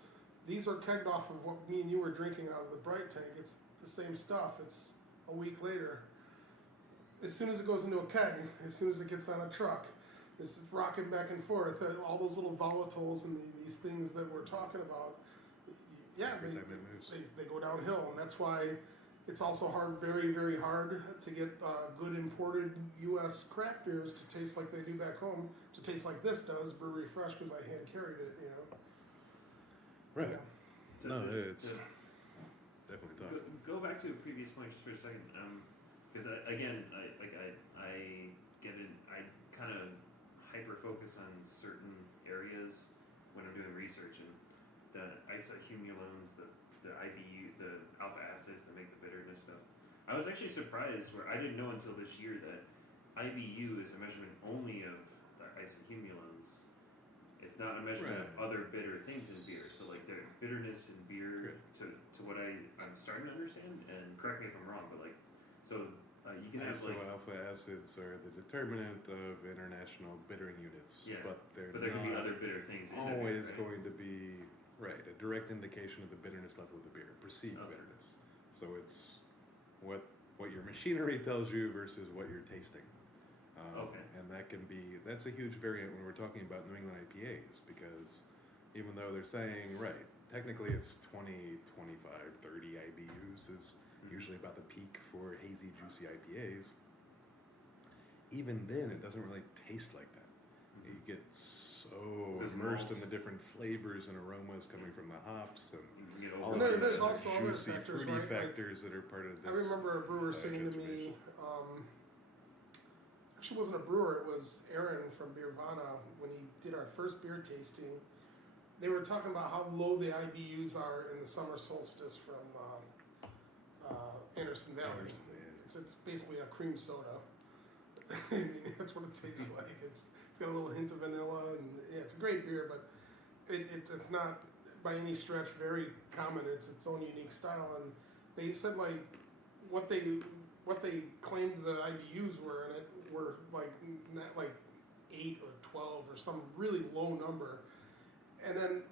these are kegged off of what me and you were drinking out of the bright tank. It's the same stuff. It's a week later. As soon as it goes into a keg, as soon as it gets on a truck, it's rocking back and forth. All those little volatiles and these things that we're talking about, they go downhill, and that's why it's also hard, very, very hard to get good imported U.S. craft beers to taste like they do back home, to taste like this does, Brewery Fresh, because I hand carried it, Right. So No, to- it's to definitely tough. go back to a previous point just for a second, because I get it. I kind of hyper focus on certain areas when I'm doing research, and the isohumulones, the IBU, the alpha acids that make the bitterness stuff. I was actually surprised where I didn't know until this year that IBU is a measurement only of the isohumulones. It's not a measurement of other bitter things in beer. So like the bitterness in beer to what I'm starting to understand, and correct me if I'm wrong, but like you can have like alpha acids are the determinant of international bittering units. Yeah, but there can be other bitter things in always it, right? going to be a direct indication of the bitterness level of the beer, perceived bitterness. So it's what your machinery tells you versus what you're tasting. And that's a huge variant when we're talking about New England IPAs, because even though they're saying, technically it's 20, 25, 30 IBUs is usually about the peak for hazy, juicy IPAs. Even then, it doesn't really taste like that. You get so immersed in the different flavors and aromas coming from the hops and all And of there's these also other juicy, factors, fruity right? factors that are part of this. I remember a brewer saying to me, actually wasn't a brewer. It was Aaron from Beervana when he did our first beer tasting. They were talking about how low the IBUs are in the summer solstice from Anderson Valley. It's basically a cream soda. I mean, that's what it tastes like. It's got a little hint of vanilla, and yeah, it's a great beer, but it's not by any stretch very common. It's its own unique style, and they said like what they claimed the IBUs were in it were like not like 8 or 12 or some really low number, and then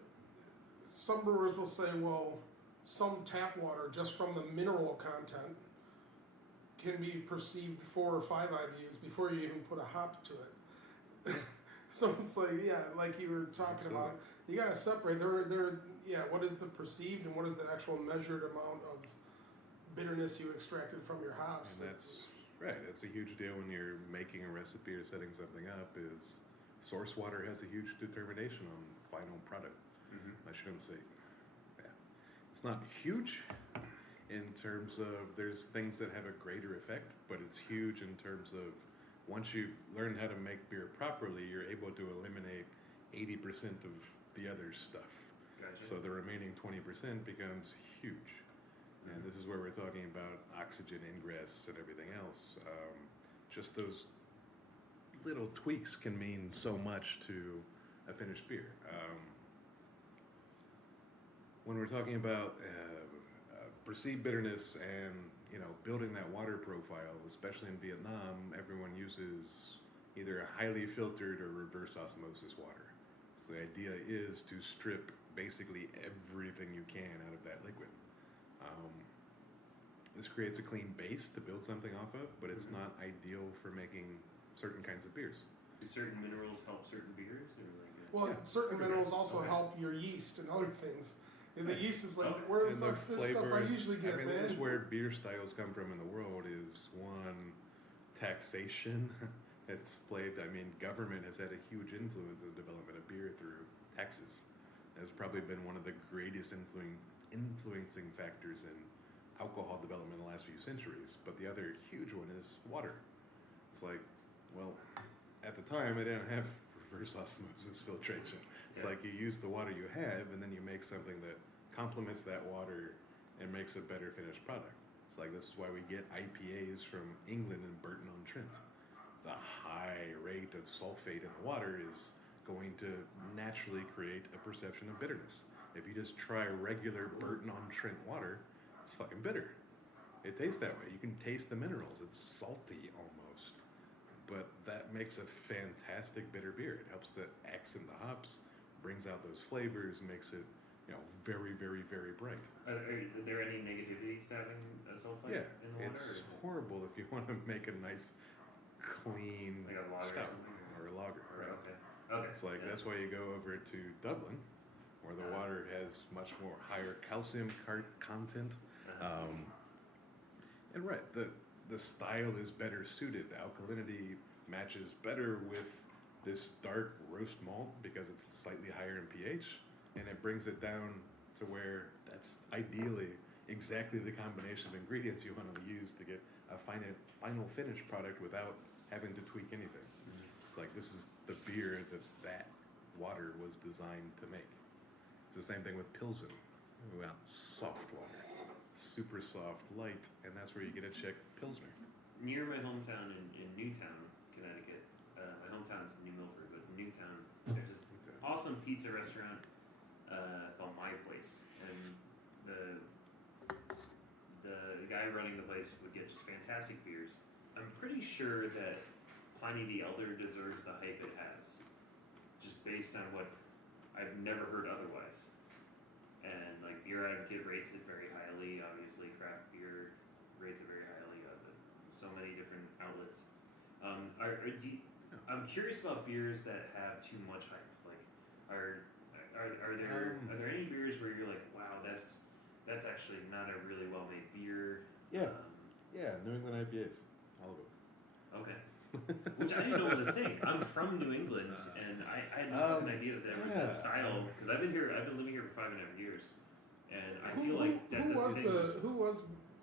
some brewers will say, well, some tap water just from the mineral content can be perceived 4 or 5 IBUs before you even put a hop to it. So it's like, yeah, like you were talking about, you gotta separate. What is the perceived and what is the actual measured amount of bitterness you extracted from your hops? And that's right. That's a huge deal when you're making a recipe or setting something up. Is source water has a huge determination on final product. I shouldn't say, yeah, it's not huge in terms of there's things that have a greater effect, but it's huge in terms of once you've learned how to make beer properly, you're able to eliminate 80% of the other stuff. Gotcha. So the remaining 20% becomes huge. And this is where we're talking about oxygen ingress and everything else. Just those little tweaks can mean so much to a finished beer. When we're talking about perceived bitterness and building that water profile, especially in Vietnam, everyone uses either a highly filtered or reverse osmosis water. So the idea is to strip basically everything you can out of that liquid. This creates a clean base to build something off of, but it's not ideal for making certain kinds of beers. Do certain minerals help certain beers? Or Well, certain minerals also help your yeast and other things. And the yeast is like, where the fuck's this stuff I usually get, man? This is where beer styles come from in the world is one, taxation. It's played, government has had a huge influence in the development of beer through taxes. Has probably been one of the greatest influencing factors in alcohol development in the last few centuries. But the other huge one is water. It's like, well, at the time, I didn't have reverse osmosis filtration. It's like you use the water you have, and then you make something that complements that water and makes a better finished product. It's like this is why we get IPAs from England and Burton-on-Trent. The high rate of sulfate in the water is going to naturally create a perception of bitterness. If you just try regular Burton-on-Trent water, it's fucking bitter. It tastes that way. You can taste the minerals. It's salty almost. But that makes a fantastic bitter beer. It helps to accent the hops, brings out those flavors, makes it, very, very, very bright. Are there any negativities to having a sulfite in the water? It's horrible if you want to make a nice, clean like a lager stout or or a lager. Right? Okay. It's like that's why you go over to Dublin, where the water has much more higher calcium content, and the style is better suited. The alkalinity matches better with this dark roast malt because it's slightly higher in pH, and it brings it down to where that's ideally exactly the combination of ingredients you want to use to get a final finished product without having to tweak anything. It's like this is the beer that water was designed to make. It's the same thing with Pilsen. We want soft water, super soft, light, and that's where you get a Czech Pilsner. Near my hometown in Newtown, Connecticut, my hometown is New Milford, but Newtown, there's this awesome pizza restaurant called My Place, and the guy running the place would get just fantastic beers. I'm pretty sure that Pliny the Elder deserves the hype it has, just based on what I've never heard otherwise. And like Beer Advocate rates it very highly. Obviously, craft beer rates it very highly. So many different outlets. I'm curious about beers that have too much hype. Like, are there any beers where you're like, wow, that's actually not a really well made beer? New England IPAs, all of them. Okay. Which I didn't know was a thing. I'm from New England, and I had no fucking idea that there was a style. Because I've been living here for 5.5 years, and I feel like that's a thing.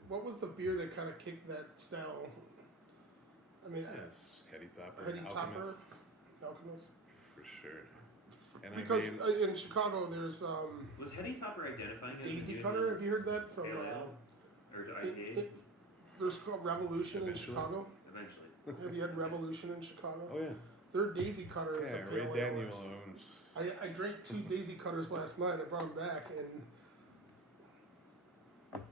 What was the beer that kind of kicked that style I mean, Yes, Heady Topper, Heady Topper, Alchemist, Alchemist. for sure. And Because I mean, in Chicago, there's Was Heady Topper identifying as Daisy a Cutter. Have you heard that from? Pale Ale? Or IPA? There's called Revolution in Eventually. Chicago. Eventually. Have you had Revolution in Chicago? oh yeah, Their Daisy Cutter is yeah. a Ray pale ale. Daniel It's- owns. I drank 2 Daisy Cutters last night. I brought them back, and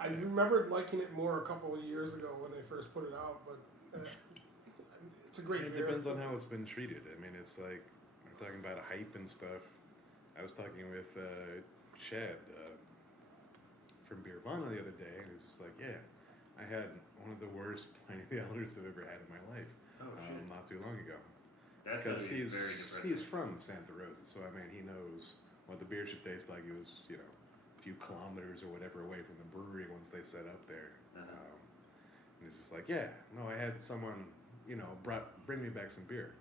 I remembered liking it more a couple of years ago when they first put it out. But it's a great It beer. depends on how it's been treated. I mean, it's like we're talking about hype and stuff. I was talking with Chad from Beervana the other day, and he was just like, "Yeah, I had one of the worst Pliny the Elders I've ever had in my life Oh, shit. not too long ago." That's gotta Because be very depressing. he's from Santa Rosa, so I mean, he knows what the beer should taste like. He was, you know, a few kilometers or whatever away from the brewery once they set up there. And he's just like, "Yeah, no, I had someone, you know, bring me back some beer,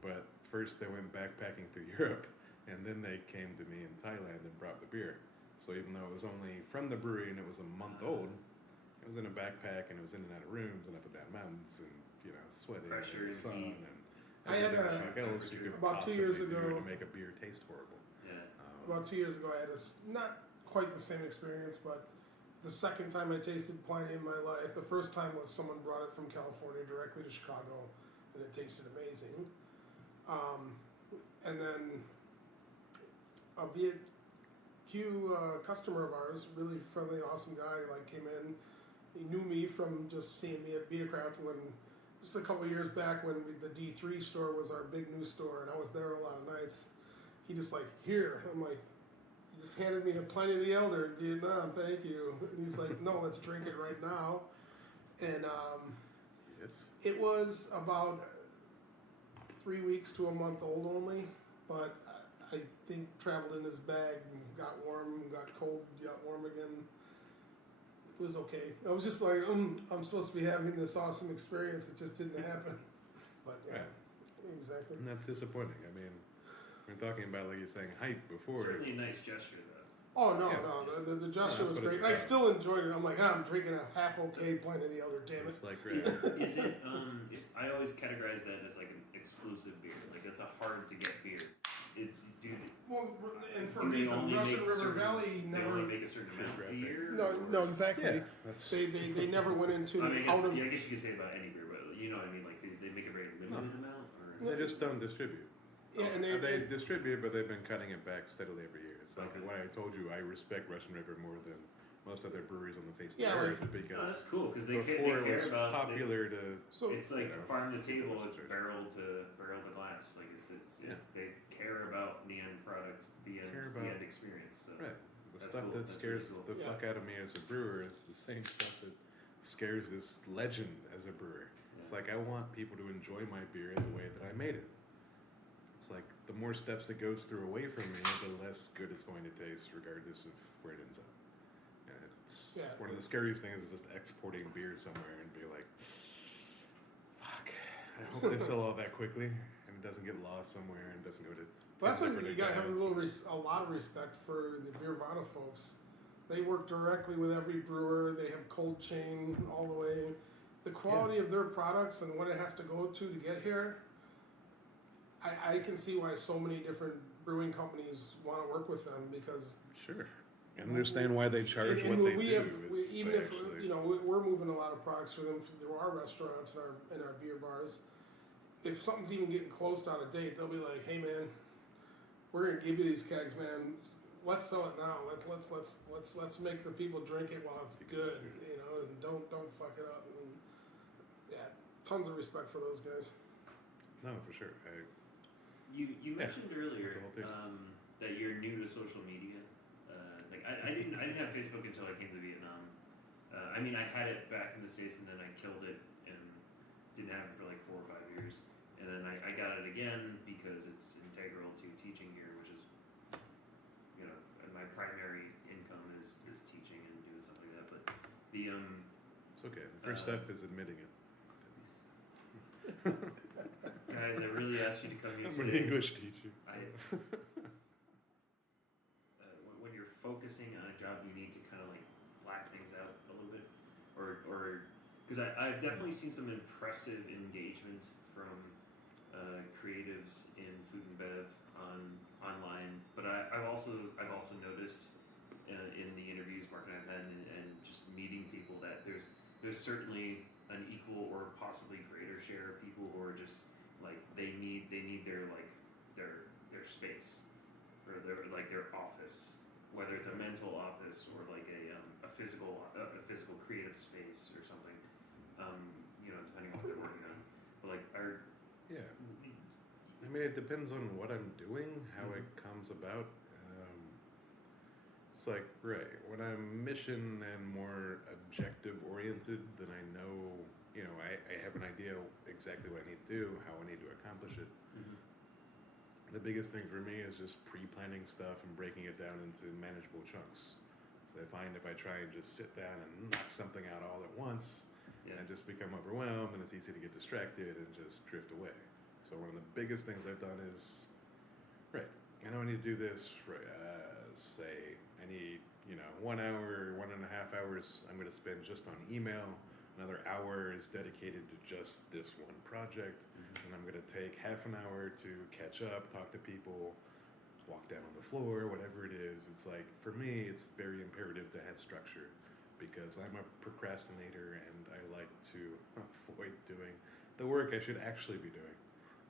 but first they went backpacking through Europe, and then they came to me in Thailand and brought the beer. So even though it was only from the brewery and it was a month old, it was in a backpack and it was in and out of rooms and up and down mountains and, you know, sweating Pressure in the and sun heat. and I had everything else you could about 2 years possibly do ago- to make a beer taste horrible. Yeah. About 2 years ago, I had not quite the same experience, but the second time I tasted Pliny in my life, the first time was someone brought it from California directly to Chicago, and it tasted amazing. And then a VQ customer of ours, really friendly, awesome guy, like came in. He knew me from just seeing me at Beercraft when, just a couple of years back when the D3 store was our big new store, and I was there a lot of nights. He just like, "Here," I'm like, he just handed me a Pliny the Elder in Vietnam, "Thank you." And he's like, "No, let's drink it right now." And Yes. it was about 3 weeks to a month old only, but I think traveled in his bag and got warm, got cold, got warm again. It was okay. I was just like, I'm supposed to be having this awesome experience. It just didn't happen. But yeah, exactly. And that's disappointing. I mean, we're talking about, like you're saying, hype before. Certainly a nice gesture, though. Oh no, Yeah. no, the gesture No, was that's what it's great. I about. still enjoyed it. I'm like, I'm drinking a half okay Pliny the Elder. Damn it. It's like, Is it? I always categorize that as like an exclusive beer. Like it's a hard to get beer. It's Well, and for do they reason, only Russian make River certain, Valley they never. only make a certain amount a Geographic. year. No, exactly. yeah, that's They never went into I mean, out of. I guess you could say about any beer, but you know what I mean. Like they make a very limited amount. Or they just don't distribute. Yeah, and They distribute, but they've been cutting it back steadily every year. It's like Okay. why I told you I respect Russian River more than most other breweries on the face of Yeah, the like- earth oh, because that's cool because they before care it was about popular to. So It's like you know, farm to table. people It's are- barrel to glass. Like it's they care about the end product, the Care end about- experience. So. Right. The That's stuff cool. that That's scares really cool. the Yeah. fuck out of me as a brewer is the same stuff that scares this legend as a brewer. It's Yeah. like I want people to enjoy my beer the way that I made it. It's like the more steps it goes through away from me, the less good it's going to taste, regardless of where it ends up. And it's Yeah. one of the scariest things is just exporting beer somewhere and be like, fuck, I hope they sell all that quickly and it doesn't get lost somewhere and doesn't go to. Well, that's 10 why you different gotta have a accounts. a lot of respect for the Beervana folks. They work directly with every brewer. They have cold chain all the way. The quality of their products and what it has to go to get here. I can see why so many different brewing companies want to work with them because Sure. I understand why they charge and what they we do. have is even they if actually- you know we're moving a lot of products for them through our restaurants and our beer bars. If something's even getting close to out of date, they'll be like, "Hey man, we're gonna give you these kegs, man. Let's sell it now. Let's make the people drink it while it's good, you know, and don't fuck it up." And yeah, tons of respect for those guys. No, for sure. You mentioned earlier The whole thing. that you're new to social media. Like I didn't have Facebook until I came to Vietnam. I mean I had it back in the States and then I killed it and didn't have it for like 4 or 5 years. And then I got it again because it's integral to teaching here, which is you know my primary income is teaching and doing stuff like that. But the It's okay. The first step is admitting it. guys, I really asked you to come here I'm an today. English teacher. When you're focusing on a job, you need to kind of like black things out a little bit, or because I've definitely seen some impressive engagement from creatives in food and bev online, but I've also noticed in the interviews Mark and I've had and just meeting people that there's certainly an equal or possibly greater share of people who are just like they need their like their space or their office, whether it's a mental office or like a physical creative space or something, depending on what they're working on. But like Yeah. I mean, it depends on what I'm doing, how it comes about. It's like, right, when I'm mission and more objective oriented, then I know, I have an idea exactly what I need to do, how I need to accomplish it. Mm-hmm. The biggest thing for me is just pre-planning stuff and breaking it down into manageable chunks. So I find if I try and just sit down and knock something out all at once, I just become overwhelmed and it's easy to get distracted and just drift away. So one of the biggest things I've done is, right, I know I need to do this, right, say I need, 1 hour, 1.5 hours I'm going to spend just on email. Another hour is dedicated to just this one project. And I'm going to take half an hour to catch up, talk to people, walk down on the floor, whatever it is. It's like, for me, it's very imperative to have structure because I'm a procrastinator and I like to avoid doing the work I should actually be doing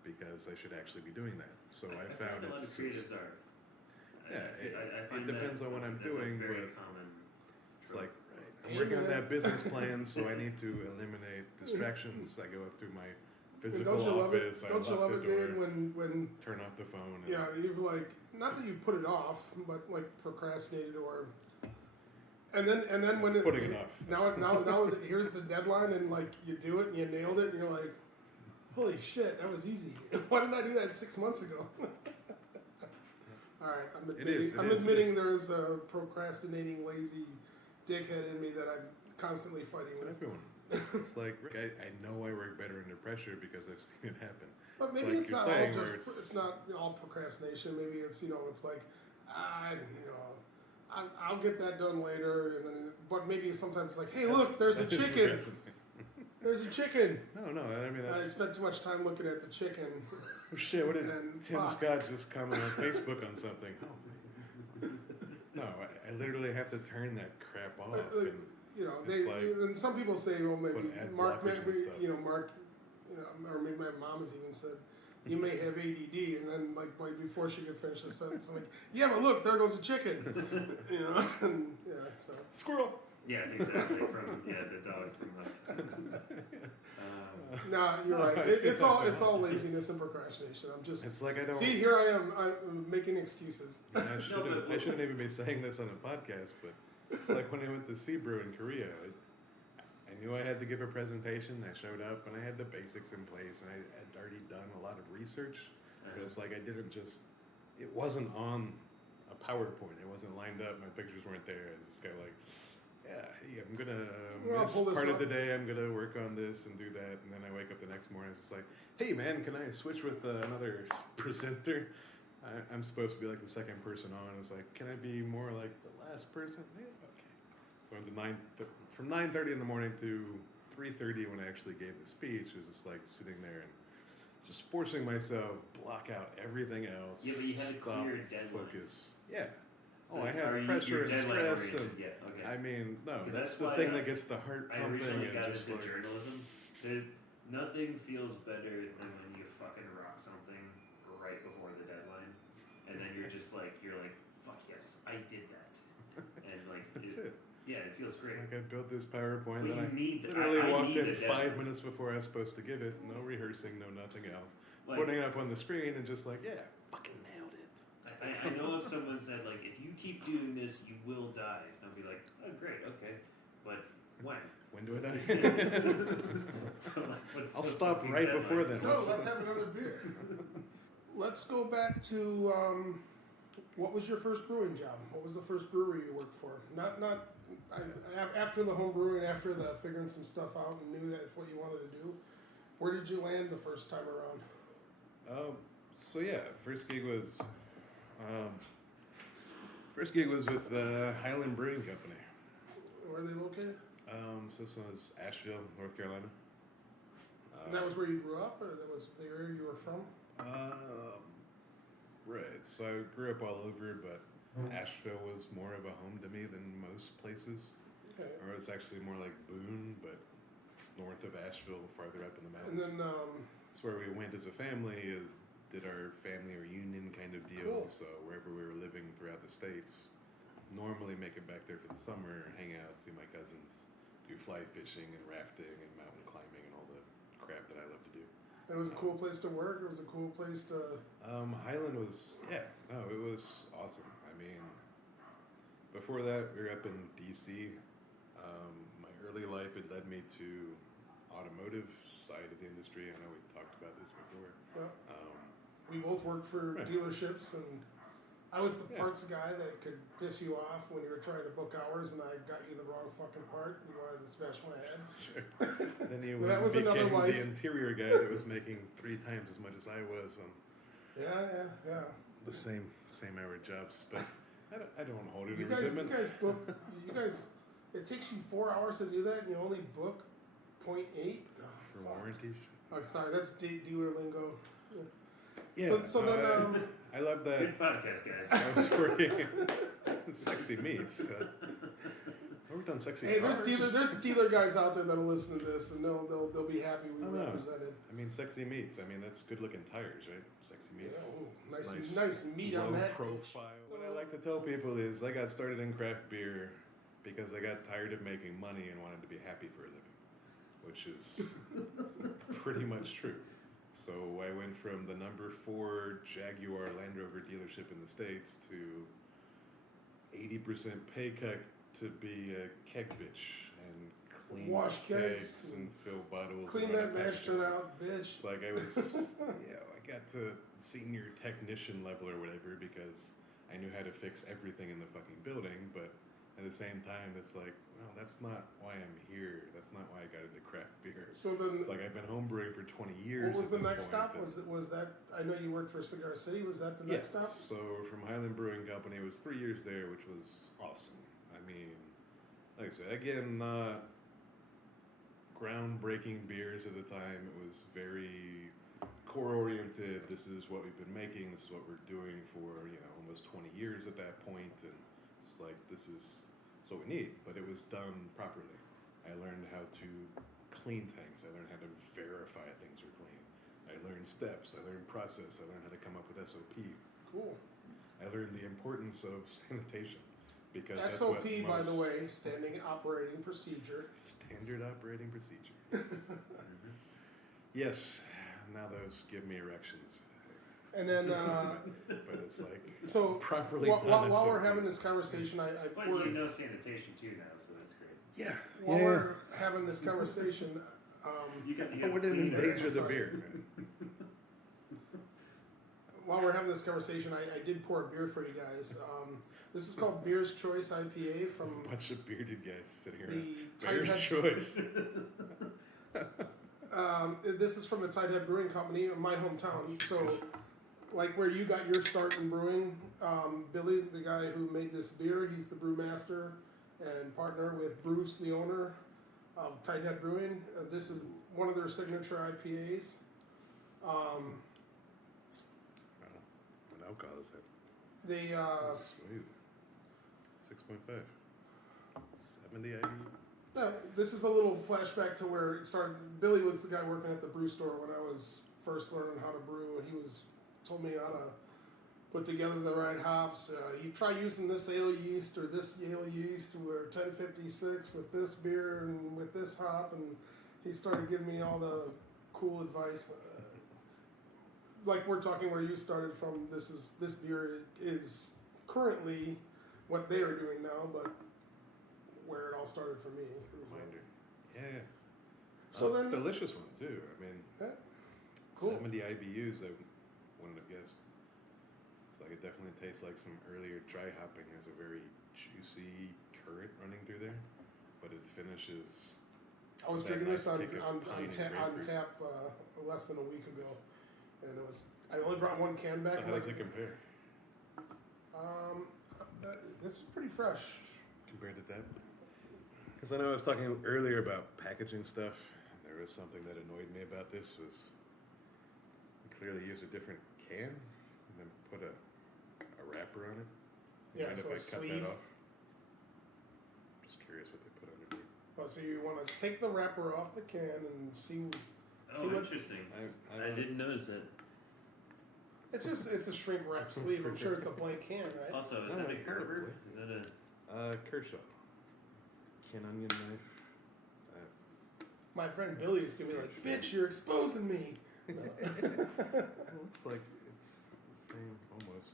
because I should actually be doing that. So I found a lot of creatives are. Yeah, I find it depends on what I'm doing, a very but common it's like, right, I'm working on that business plan, so I need to eliminate distractions. I go up to my physical office, I lock the door, when turn off the phone. you've like, not that you've put it off, but like procrastinated or, and then when putting it off. Now here's the deadline and like you do it and you nailed it and you're like, holy shit, that was easy. Why didn't I do that 6 months ago? All right, I'm admitting there's a procrastinating, lazy dickhead in me that I'm constantly fighting with. Everyone. It's like, I know I work better under pressure because I've seen it happen. But maybe it's not like all it's not all procrastination. Maybe it's it's like I'll get that done later, and then but maybe sometimes it's like, hey, look, there's a chicken. There's a chicken. No, I mean I spent too much time looking at the chicken. Oh shit! What did Tim Scott just comment on Facebook on something? No, I literally have to turn that crap off. And some people say, well, maybe Mark, Mark, or maybe my mom has even said, you may have ADD, and then like before she could finish the sentence, I'm like, yeah, but look, there goes a chicken, and so squirrel. Yeah, exactly. The dog from No, you're right. It's all laziness and procrastination. I'm just. It's like I don't. See, here I am. I'm making excuses. I shouldn't even be saying this on a podcast, but it's like when I went to Sea Brew in Korea. I knew I had to give a presentation. I showed up and I had the basics in place, and I had already done a lot of research. But it's like I didn't just. It wasn't on a PowerPoint. It wasn't lined up. My pictures weren't there. I was just kind of like. Yeah, hey, I'm gonna miss part of the day. I'm gonna work on this and do that, and then I wake up the next morning. It's just like, hey man, can I switch with another presenter? I'm supposed to be like the second person on. It's like, can I be more like the last person? Yeah, okay. So from 9:30 in the morning to 3:30 when I actually gave the speech, it was just like sitting there and just forcing myself block out everything else. Yeah, but you had a clear deadline. Focus. Yeah. So I have pressure and stress, and okay. I mean, no, that's the why thing that gets the heart I pumping. originally got and just into journalism. Nothing feels better than when you fucking rock something right before the deadline, and then you're like, fuck yes, I did that, and like that's it. Yeah, it feels great. Like I built this PowerPoint, but and I literally walked in 5 minutes before I was supposed to give it. No rehearsing, no nothing else. Putting it up on the screen and just like, yeah, fucking nailed it. I know if someone said like, if you keep doing this, you will die. I'll be like, oh great, okay, but when? When do I die? So, I'll stop right before then. So let's have another beer. Let's go back to what was your first brewing job? What was the first brewery you worked for? After the home brewing, after the figuring some stuff out and knew that's what you wanted to do. Where did you land the first time around? So yeah, first gig was with Highland Brewing Company. Where are they located? So this was Asheville, North Carolina. That was where you grew up, or that was the area you were from? Right. So I grew up all over, but Asheville was more of a home to me than most places. Okay. Or it's actually more like Boone, but it's north of Asheville, farther up in the And mountains. then, That's where we went as a family, did our family reunion kind of deal. Cool. So wherever we were living throughout the States, normally make it back there for the summer, hang out, see my cousins, do fly fishing and rafting and mountain climbing and all the crap that I love to do. it was a cool place to work. It was a cool place to. Highland was, it was awesome. I mean, before that, we were up in DC. My early life had led me to automotive side of the industry. I know we talked about this before. Yeah. We both worked for Right. dealerships, and I was the Yeah. parts guy that could piss you off when you were trying to book hours, and I got you the wrong fucking part. And you wanted to smash my head. Sure. Then you That was another became life. the interior guy that was making 3 times as much as I was on Yeah. the same hour jobs. But I don't hold it You in guys resentment. book. You guys, it takes you 4 hours to do that, and you only book 0.8 For warranties. Oh, sorry, that's dealer lingo. Yeah. So then, I love that. Good podcast, guys. I was working Sexy Meats. I worked on Sexy hey, Cars. there's dealer guys out there that'll listen to this, and they'll be happy we I know. represented. I mean, Sexy Meats. I mean, that's good looking tires, right? Sexy Meats. Yeah, It's nice meat low on that. profile. What I like to tell people is I got started in craft beer because I got tired of making money and wanted to be happy for a living, which is pretty much true. So I went from the number 4 Jaguar Land Rover dealership in the States to 80% pay cut to be a keg bitch and clean Wash kegs and fill bottles. Clean and run that a mash packaging. tun out, bitch. It's like I was, I got to senior technician level or whatever because I knew how to fix everything in the fucking building, but at the same time, it's like, well, that's not why I'm here. That's not why I got into craft beer. So then, It's like I've been homebrewing for 20 years. what was at the this next point, stop? and- Was that? I know you worked for Cigar City. Was that the next stop? So from Highland Brewing Company, it was 3 years there, which was awesome. I mean, like I said, again, not groundbreaking beers at the time. It was very core oriented. This is what we've been making. This is what we're doing for almost 20 years at that point, and it's like this is what we need. But it was done properly. I learned how to clean things. I learned how to verify things were clean. I learned steps. I learned process. I learned how to come up with SOP. Cool. I learned the importance of sanitation because that's SOP, what by the most- way, standing operating procedure. standard operating procedure. Yes. Now those give me erections. And then, But it's like so properly while done we're SOP. having this conversation, But you know sanitation too now, so that's great. Yeah. while we're having this conversation, I wouldn't endanger the beer. while we're having this conversation, I did pour a beer for you guys. This is called Beer's Choice IPA from A bunch of bearded guys sitting the around. Bear's Tighthead. choice. This is from the Tighthead Brewing Company, my hometown. So, like where you got your start in brewing, Billy, the guy who made this beer, he's the brewmaster and partner with Bruce, the owner of Tighthead Brewing. This is one of their signature IPAs. Wow. What alcohol is that? They Sweet. 6.5. 70 IBU. yeah, this is a little flashback to where it started. Billy was the guy working at the brew store when I was first learning how to brew, and he told me how to put together the right hops. You try using this ale yeast or this ale yeast or 1056 with this beer and with this hop, and he started giving me all the cool advice. Like we're talking where you started from. This beer is currently what they are doing now, but where it all started for me. Reminder. Yeah. So It's then, a delicious one too. I mean, yeah, cool. 70 IBUs. I wouldn't have guessed. It's like it definitely tastes like some earlier dry hopping. There's a very juicy current running through there, but it finishes. I was that drinking this nice on kick of pine and tap less than a week ago, and it was. I only brought one can back. So how does it compare This is pretty fresh. compared to that? Because I know I was talking earlier about packaging stuff. There was something that annoyed me about this was you clearly use a different can and then put a wrapper on it. Yeah, Mind so if I a cut sleeve. that off? Just curious what they put underneath. Oh, so you want to take the wrapper off the can and see? Oh, See what- interesting. I I didn't notice that. It's a shrink wrap sleeve. I'm sure it's a blank can, right? Also, is No, that a it's not a Gerber? blade. Is that a? Kershaw. Can onion knife. My friend Billy is gonna be like, "Bitch, you're exposing me." No. It looks like it's the same almost.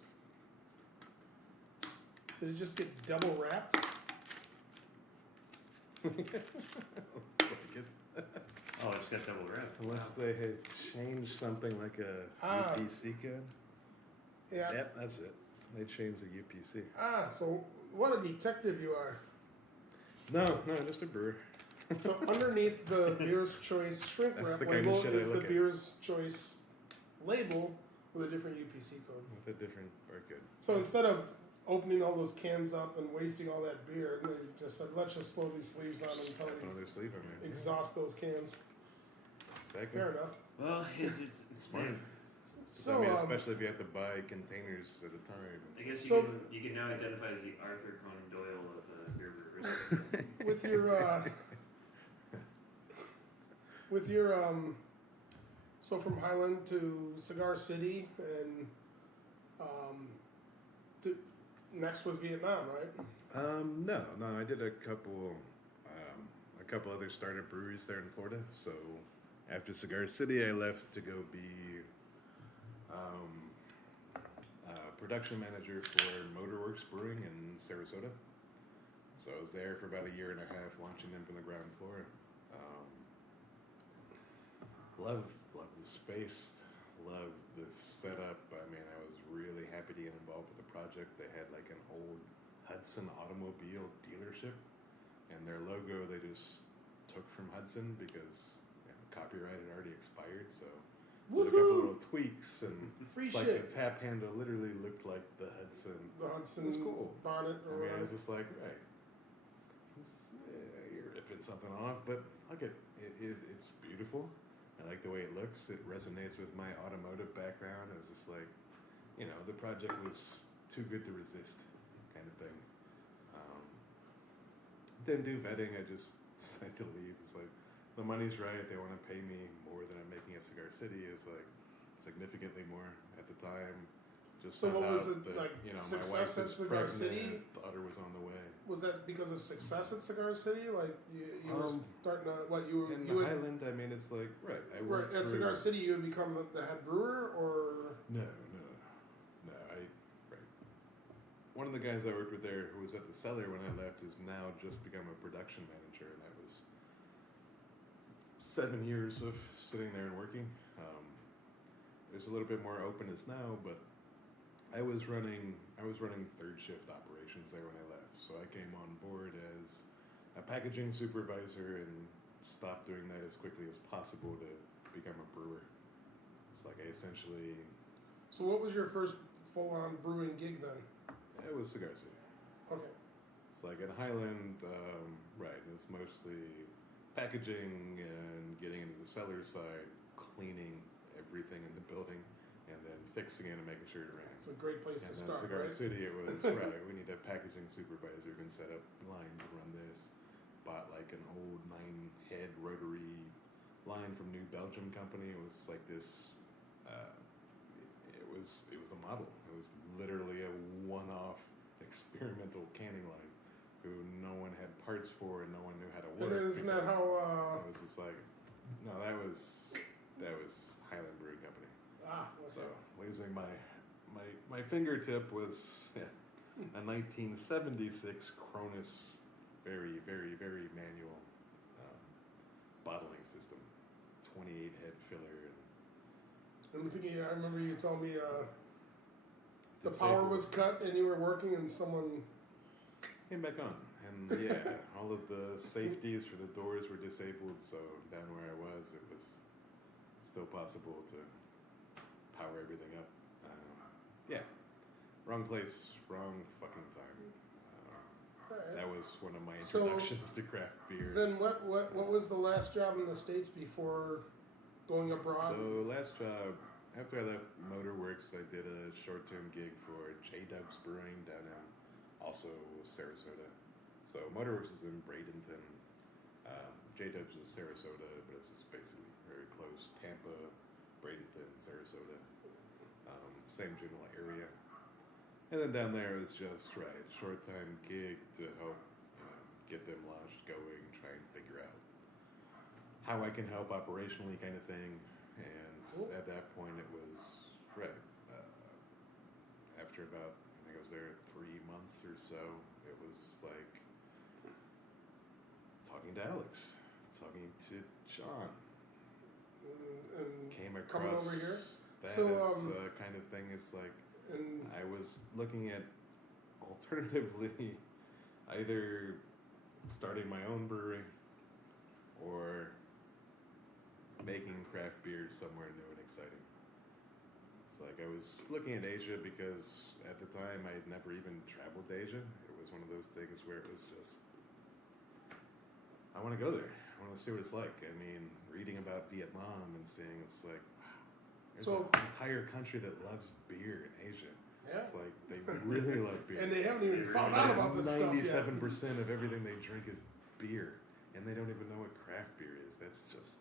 Did it just get double wrapped? Looks like it. Oh, it just got double wrapped. Unless they had changed something like a Ah. UPC can. Yeah. Yep, that's it. They changed the UPC. Ah, so what a detective you are. No, just a brewer. So underneath the Beer's Choice shrink That's wrap the kind of label shit I is the look at. Beer's Choice label with a different UPC code. With a different barcode. So instead of opening all those cans up and wasting all that beer, they just said, let's just throw these sleeves on until Put we another sleeve on there. exhaust those cans. Exactly. Fair enough. Well, it's Smart. So, I mean, especially if you have to buy containers at a time. I guess So- you can now identify as the Arthur Conan Doyle of beer brewers. with your so from Highland to Cigar City and to next was Vietnam, right? No, I did a couple other startup breweries there in Florida. So after Cigar City, I left to go be production manager for Motorworks Brewing in Sarasota. So I was there for about a year and a half, launching them from the ground floor. Love the space, love the setup. I mean, I was really happy to get involved with the project. They had like an old Hudson automobile dealership, and their logo they just took from Hudson because copyright had already expired. So with a couple Woohoo! little tweaks and Free it's like shit. the tap handle literally looked like the Hudson. The Hudson It was cool. bonnet I or mean, I whatever. was just like, right, you're ripping something off, but look it's beautiful. I like the way it looks. It resonates with my automotive background. I was just like, the project was too good to resist, kind of thing. Didn't do vetting. I just decided to leave. It's like the money's right. They want to pay me more than I'm making at Cigar City. Is like significantly more at the time. Just So found what was out it, that, like, my success wife at was Cigar pregnant, City? daughter was on the way. Was that because of success at Cigar City? Like you were starting to In the Highland, I mean, it's like right. I right worked at through- Cigar City. You had become the head brewer, or No. Right. One of the guys I worked with there, who was at the cellar when I left, has now just become a production manager, and that was 7 years of sitting there and working. There's a little bit more openness now, but I was running third shift operations there when I left. So I came on board as a packaging supervisor and stopped doing that as quickly as possible to become a brewer. It's like I essentially. so what was your first full-on brewing gig then? It was Cigar City. Okay. It's like at Highland, right, it's mostly packaging and getting into the cellar side, cleaning everything in the building, and then fixing it and making sure it ran. It's a great place And to then start, Cigar right? City, it was, right, we need a packaging supervisor who can set up lines and run this. Bought like an old 9-head rotary line from New Belgium company. It was like this, it was a model. It was literally a one-off experimental canning line who no one had parts for and no one knew how to And work. then isn't that because how? it was just like, no, that was Highland Brewing Company. Okay. So losing my fingertip was a 1976 Cronus, very, very, very manual bottling system, 28 head filler. I'm thinking. I remember you told me the power was cut and you were working and someone. Came back on, and all of the safeties for the doors were disabled. So down where I was, it was still possible to power everything up. Wrong place, wrong fucking time. Alright. That was one of my So, introductions to craft beer. Then what was the last job in the States before going abroad? So last job, after I left Motorworks, I did a short-term gig for J-Dubs Brewing down in also Sarasota. So Motorworks is in Bradenton. J-Dubs is Sarasota, but it's just basically very close. Tampa, Bradenton, Sarasota. Same general area. And then down there it was just, short-time gig to help get them launched, going, try and figure out how I can help operationally kind of thing. And at that point it was, after about, I think I was there 3 months or so, it was like talking to Alex, talking to John. And Came across coming over here? that So, kind of thing. It's like, and I was looking at alternatively either starting my own brewery or making craft beer somewhere new and exciting. It's like I was looking at Asia because at the time I had never even traveled to Asia. It was one of those things where it was just, I want to go there. I want to see what it's like. I mean, reading about Vietnam and seeing it's like, wow, there's an entire country that loves beer in Asia. yeah. It's like they really love beer. And they haven't even It's found like out about this stuff yet. 97% of everything they drink is beer, and they don't even know what craft beer is. That's just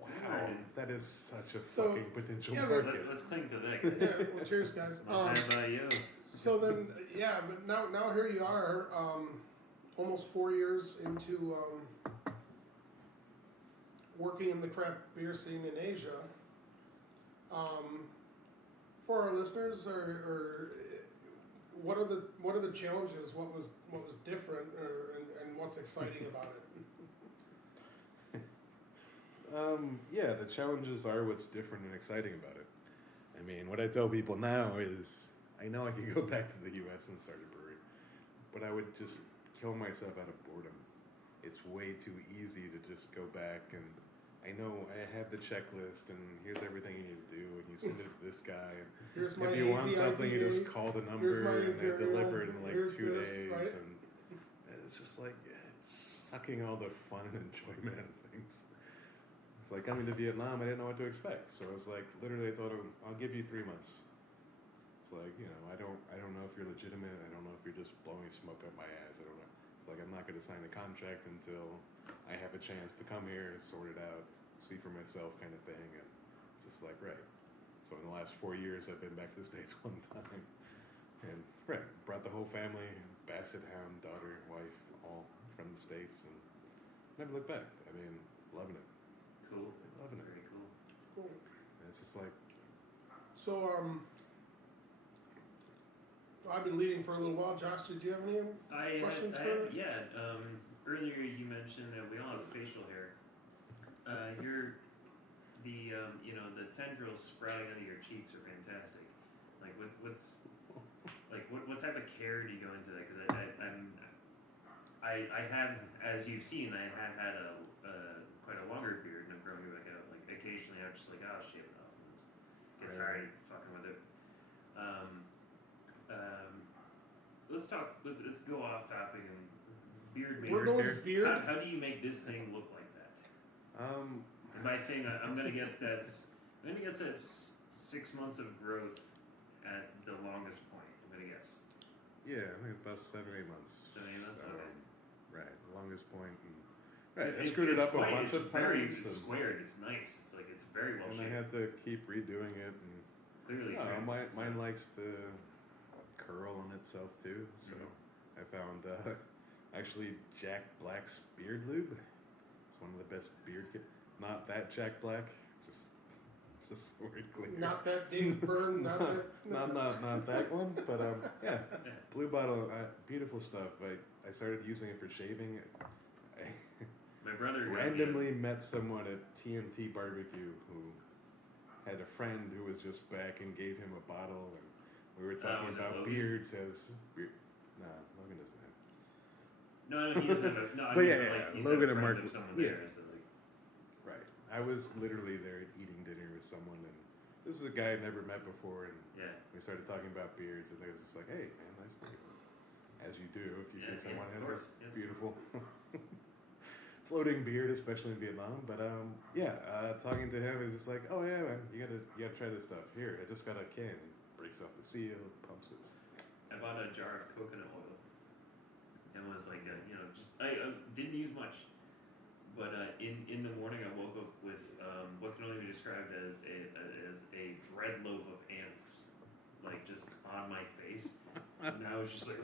wow. Right. That is such a So, fucking potential yeah, market. Let's cling to that. Yeah, well, cheers, guys. Not bad by you. So then, yeah, but now here you are, almost 4 years into working in the craft beer scene in Asia. For our listeners, or what are the challenges? What was different, and what's exciting about it? Yeah, the challenges are what's different and exciting about it. I mean, what I tell people now is, I know I could go back to the U.S. and start a brewery, but I would just kill myself out of boredom. It's way too easy to just go back and, I know I have the checklist and here's everything you need to do and you send it to this guy. And Here's my if you want AZ something, you just IPA. call the Here's my number and they Imperial. deliver it in like Here's 2 this, days. right? And it's just like, it's sucking all the fun and enjoyment out of things. It's like coming to Vietnam, I didn't know what to expect. So it was like, literally I told him, I'll give you 3 months. It's like, I don't know if you're legitimate. I don't know if you're just blowing smoke up my ass. I don't know. It's like, I'm not going to sign the contract until I have a chance to come here, sort it out, see for myself kind of thing. And it's just like, So in the last 4 years, I've been back to the States 1 time. And, brought the whole family, Basset Hound, daughter, wife, all from the States. And never looked back. I mean, loving it. Cool. Loving it. Very cool. Cool. And it's just like, So, I've been leading for a little while. Josh, did you have any questions for that? Yeah. Earlier you mentioned that we all have facial hair. You're the the tendrils sprouting out of your cheeks are fantastic. Like what type of care do you go into that? Because I have, as you've seen, I have had quite a longer beard and I'm growing it back out. Like occasionally I'm just like, oh, shave it off. And just get tired of fucking with it. Let's go off topic and beard maker. We're going beard. How do you make this thing look like that? My thing, I'm gonna guess that's 6 months of growth at the longest point. I'm gonna guess. yeah, I think it's about 7-8 months. 7 months. Okay. Right, the longongest point. It's- I screwed it up a bunch of very times. and- squared. It's nice. It's like it's very well And I shaped. have to keep redoing it. And Clearly no, trimmed, mine so- likes to curl on itself too. So I found actually Jack Black's beard lube. It's one of the best beard. Not that Jack Black. Just so we're clear. Not that Dave Byrn, not that. not that one, but yeah, blue bottle, beautiful stuff. I started using it for shaving. My brother Randomly met someone at TNT Barbecue who had a friend who was just back and gave him a bottle, and we were talking was it about Logan? beards as beard. Nah, Logan doesn't have. No, he doesn't have a. No, I But mean, yeah, like, he's Logan a and friend Mark- of someone's yeah. there, so like, Right. I was literally there eating dinner with someone, and this is a guy I'd never met before, and yeah. we started talking about beards, and they was just like, "Hey, man, nice beard." as you do if you see Yeah, someone of has course, a yes. beautiful floating beard, especially in Vietnam. But talking to him is just like, oh yeah, man, you gotta try this stuff. Here, I just got a can. He breaks off the seal, pumps it. I bought a jar of coconut oil and was like, I didn't use much, but in the morning I woke up with what can only be described as a bread loaf of ants, like just on my face. And I was like,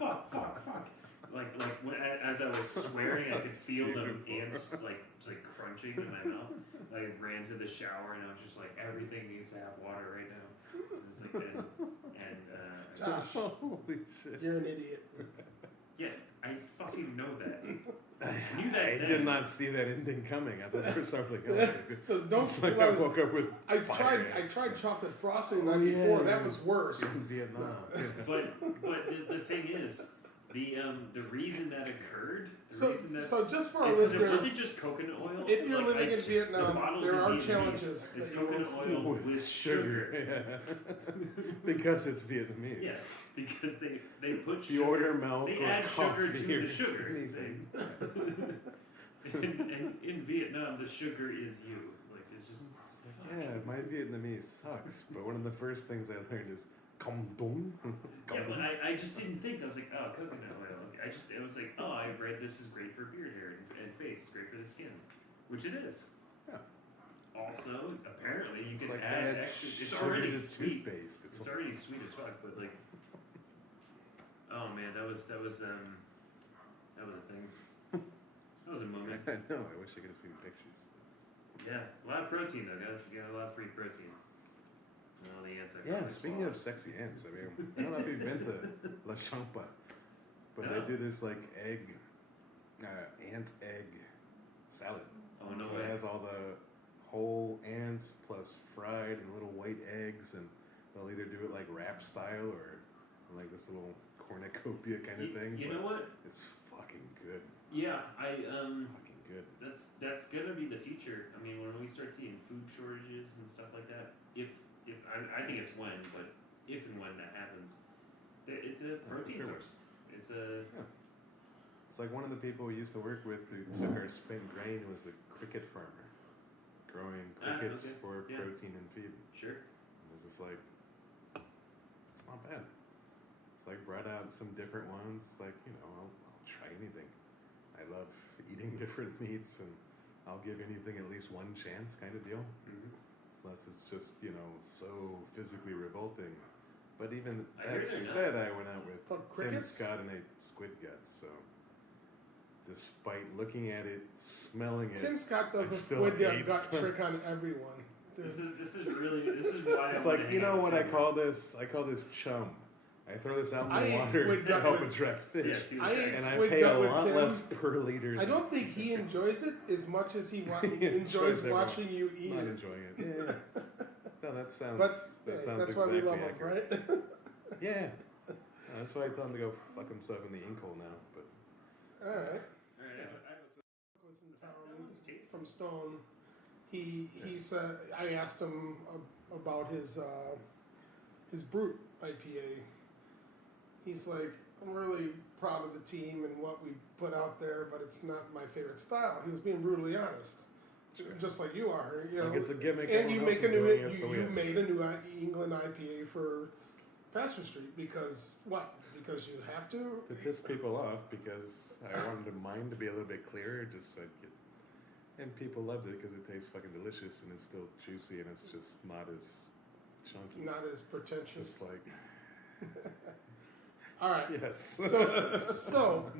fuck. Like when, as I was swearing, I could feel the ants like crunching in my mouth. I ran to the shower and I was just like, everything needs to have water right now. It was like Josh, Holy shit! you're an idiot. yeah, I fucking know that. I knew that. I then. did not see that ending coming. I thought there was something else. So don't. It's like I woke up with. I fire tried ants. chocolate frosting the night before. That was worse. In Vietnam. But the thing is, the reason that occurred. So just for our is 'cause it listeners, wasn't just coconut oil. if you're like, living in the Vietnam, bottles there in are Vietnamese challenges. It's that you coconut will see. oil with sugar. Yeah. Because it's Vietnamese. Yes, because they put If you sugar. order milk They or add sugar coffee to or the sugar anything. thing. and in Vietnam, the sugar is you. Like it's just. It's like, yeah, my Vietnamese sucks, but one of the first things I learned is "Kom dong." Yeah, but I just didn't think. I was like, oh, coconut oil. Okay. It was like, oh, I read this is great for beard hair and face. It's great for the skin, which it is. Yeah. Also, apparently, you It's can like add add extra. It's sugar already to sweet. toothpaste. It's already sweet as fuck, but like, oh man, that was a thing. That was a moment. I know. I wish I could have seen pictures. Yeah, a lot of protein though. Got a lot of free protein. And all the ants. I Yeah, probably speaking swallowed. of sexy ants, I mean, I don't know if you've been to La Champa, but they No. do this like ant egg salad. Oh no So way. it has all the whole ants plus fried and little white eggs, and they'll either do it like wrap style or like this little cornucopia kind of thing. You but know what? It's fucking good. Yeah, Fucking good. that's gonna be the future. I mean, when we start seeing food shortages and stuff like that, if I think it's when, but if and when that happens, it's a protein sure. source. It's a It's like one of the people we used to work with who took our spent grain was a cricket farmer, growing crickets okay. for Yeah. protein and feed. sure. It was just like, it's not bad. It's like brought out some different ones. It's like, I'll try anything. I love eating different meats, and I'll give anything at least one chance, kind of deal. Mm-hmm. Unless it's just, so physically revolting. But even I hear that they're said, I went out with But Tim crickets? Scott and ate squid guts. So, despite looking at it, smelling it, Tim Scott does I a still squid hate gut them. trick on everyone. Dude. This is why it's I like, wanna you hang know out what with I you. call this? I call this chum. I throw this out in I the ate water squid to gut help with- attract fish. Yeah, too. I ate And I squid pay a gut with lot Tim. less per liter. I don't think he enjoys it as much as he He enjoys enjoys watching you eat Not it. enjoying it. Yeah. No, that sounds. But that sounds that's exactly why we love him, accurate. right? Yeah. No, that's why I tell him to go fuck himself in the inkhole now. But All right. All right, Was in town from Stone. He said I asked him about his Brute IPA. He's like, I'm really proud of the team and what we put out there, but it's not my favorite style. He was being brutally honest, just like you are. You know, like it's a gimmick. and you everyone make else a is new doing it, so you yeah. made a new England IPA for Pasteur Street because what? Because you have to. To piss people off because I wanted mine to be a little bit clearer, just so I'd get. And people loved it because it tastes fucking delicious and it's still juicy and it's just not as chunky. Not as It's pretentious. just like All right. yes. So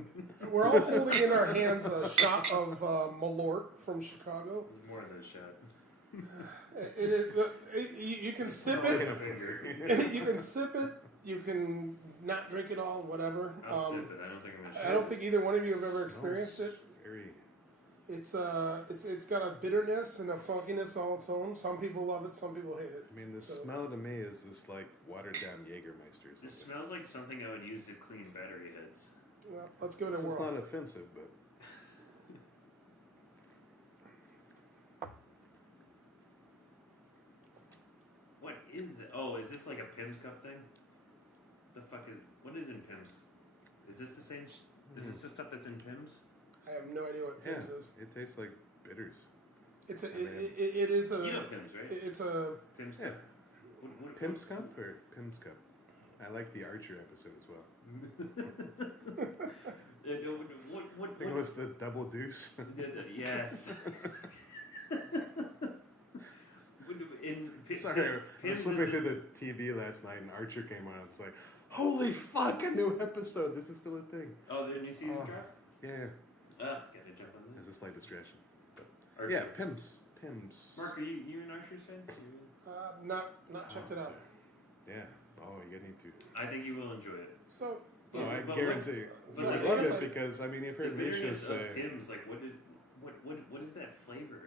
we're all holding in our hands a shot of Malort from Chicago. More than a shot. It is. You can sip Fucking it. a pussy. You can sip it. You can not drink it all. Whatever. I'll sip it. I don't think I'm gonna. I don't think either one of you have ever experienced it. Very. It's got a bitterness and a funkiness all its own. Some people love it. Some people hate it. I mean, the So- smell to me is just like watered down Jägermeisters. This smells like something I would use to clean battery heads. Well, let's give it a It's whirl. not offensive, but What is that? Oh, is this this like a Pim's Cup thing? What is in Pim's? Is this the same? Is this the stuff that's in Pim's? I have no idea what Pims is. It tastes like bitters. It is a. You know Pim's, right? It's a. Pim's Yeah. Cup. Pim's Cup or Pim's Cup? I like the Archer episode as well. I think it was the Double Deuce. Yes. Sorry, I was flipping through the TV last night and Archer came on. It's like, holy fuck, a new episode. This is still a thing. Oh, the new season drop? Yeah. Gotta jump on that. There's a slight distraction. But Archer. yeah, Pims. Mark, are you an Archer's fan? Not checked it out. Yeah. Oh, you need to. I think you will enjoy it. So. Oh, Yeah, I but guarantee. but I like, love I guess it because I mean you've heard The Misha bitterness say. of Pim's, like, what is that flavor?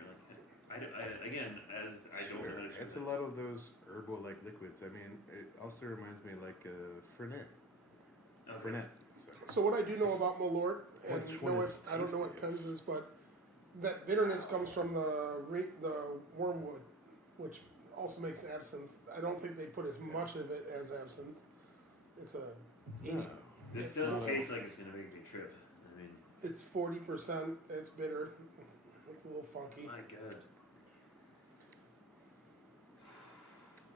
Like, again, as I don't know how to It's a lot of those herbal like liquids. I mean, it also reminds me like Fernet. Okay. Fernet. So what I do know about Malort, and Which one is I don't know what tastiest? Pims is, but that bitterness comes from the wormwood, which also makes absinthe. I don't think they put as much of it as absinthe. It's a 80. This does taste like it's gonna make me trip. I mean, It's 40%. It's bitter. It's a little funky. my God.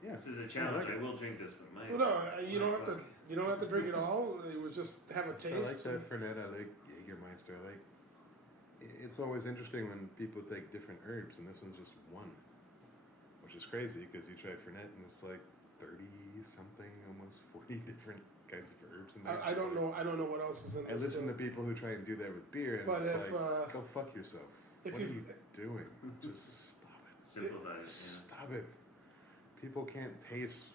Yeah. This is a challenge. I like I will drink this, but my. Well, no, you don't have fuck. to. You don't have to drink it all. It was just have a taste. I like that Fernet. I like Jägermeister. I like. It's always interesting when people take different herbs, and this one's just one, which is crazy because you try Fernet and it's like 30 something, almost 40 different kinds of herbs in there. I don't know. I don't know what else is in I there. listen to still. people who try and do that with beer, and But it's if, like, go fuck yourself. if What are you- you doing? Just stop it. Simplify it. Stop it. People can't taste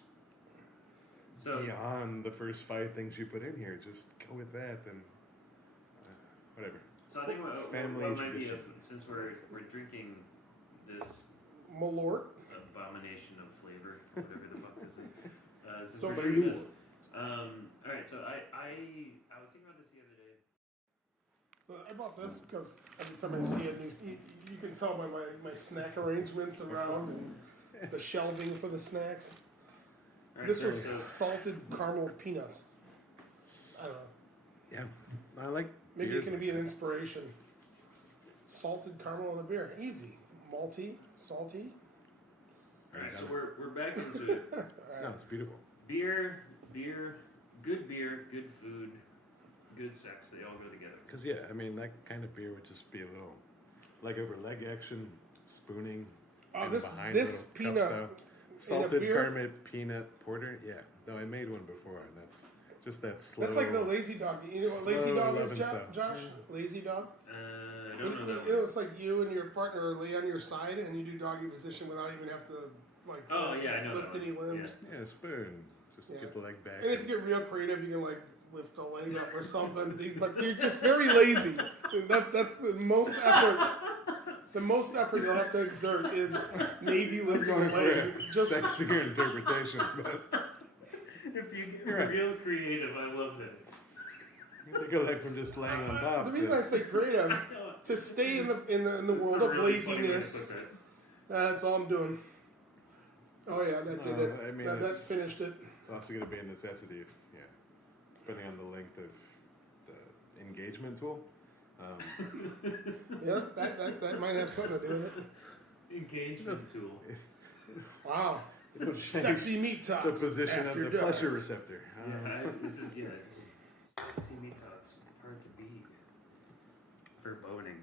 So beyond the first 5 things you put in here. Just go with that and whatever. So I think what Family might be tradition. since we're drinking this Malort. abomination of flavor, whatever the fuck this is. Since So we're for drinking you- this, all right. So I was thinking about this the other day. So I bought this because every time I see it, you can tell by my snack arrangements around and the shelving for the snacks. All right, This so, was so salted caramel peanuts. I don't know. Yeah, I like. Maybe beers it can like be an that. inspiration. Salted caramel in a beer, easy, malty, salty. all right, so we're back into it. All No, right. it's beautiful. Beer, good food, good sex. They all go together. Because yeah, I mean that kind of beer would just be a little leg over leg action, spooning. Oh, and this behind this little cup peanut style. in a Salted beer? caramel peanut porter. Yeah, no, I made one before, and that's just that slow. That's like the lazy dog. You know what lazy slow dog is, loving stuff. Josh? Lazy dog. I don't know that You know, one. it's like you and your partner lay on your side and you do doggy position without even have to like Oh yeah, I know lift that any one. limbs. Yeah, spoon. Just Yeah. get the leg back. And if you get real creative, you can like lift a leg up or something. But you're just very lazy. That's the most effort. It's the most effort you'll have to exert is maybe We're lifting going a for leg. a Just sexier interpretation, but If you get Right. real creative, I love that. take a leg from just laying on top. the reason I say creative to stay in the world of laziness. That's all I'm doing. Oh yeah, that did No, it. I mean, that it's- finished it. It's also going to be a necessity, depending on the length of the engagement tool. Yeah, that might have something to do with it. Engagement tool. Wow. It'll change Sexy meat talks. the position of after the dark. pleasure receptor. This is sexy meat talks hard to beat. Foreboding.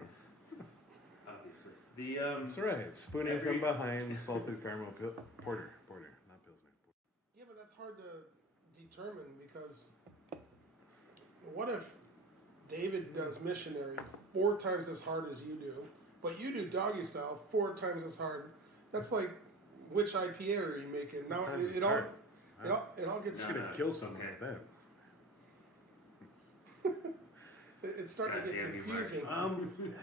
Obviously. That's right. Spooning from behind, salted caramel porter, not pilsner. Yeah, but that's hard to determine because what if David does missionary 4 times as hard as you do, but you do doggy style 4 times as hard? That's like, which IPA are you making? Now Sometimes it it's all hard. it all gets No, You're no. gonna kill someone Okay. with that. it's starting to get Goddamn you, Mark. confusing.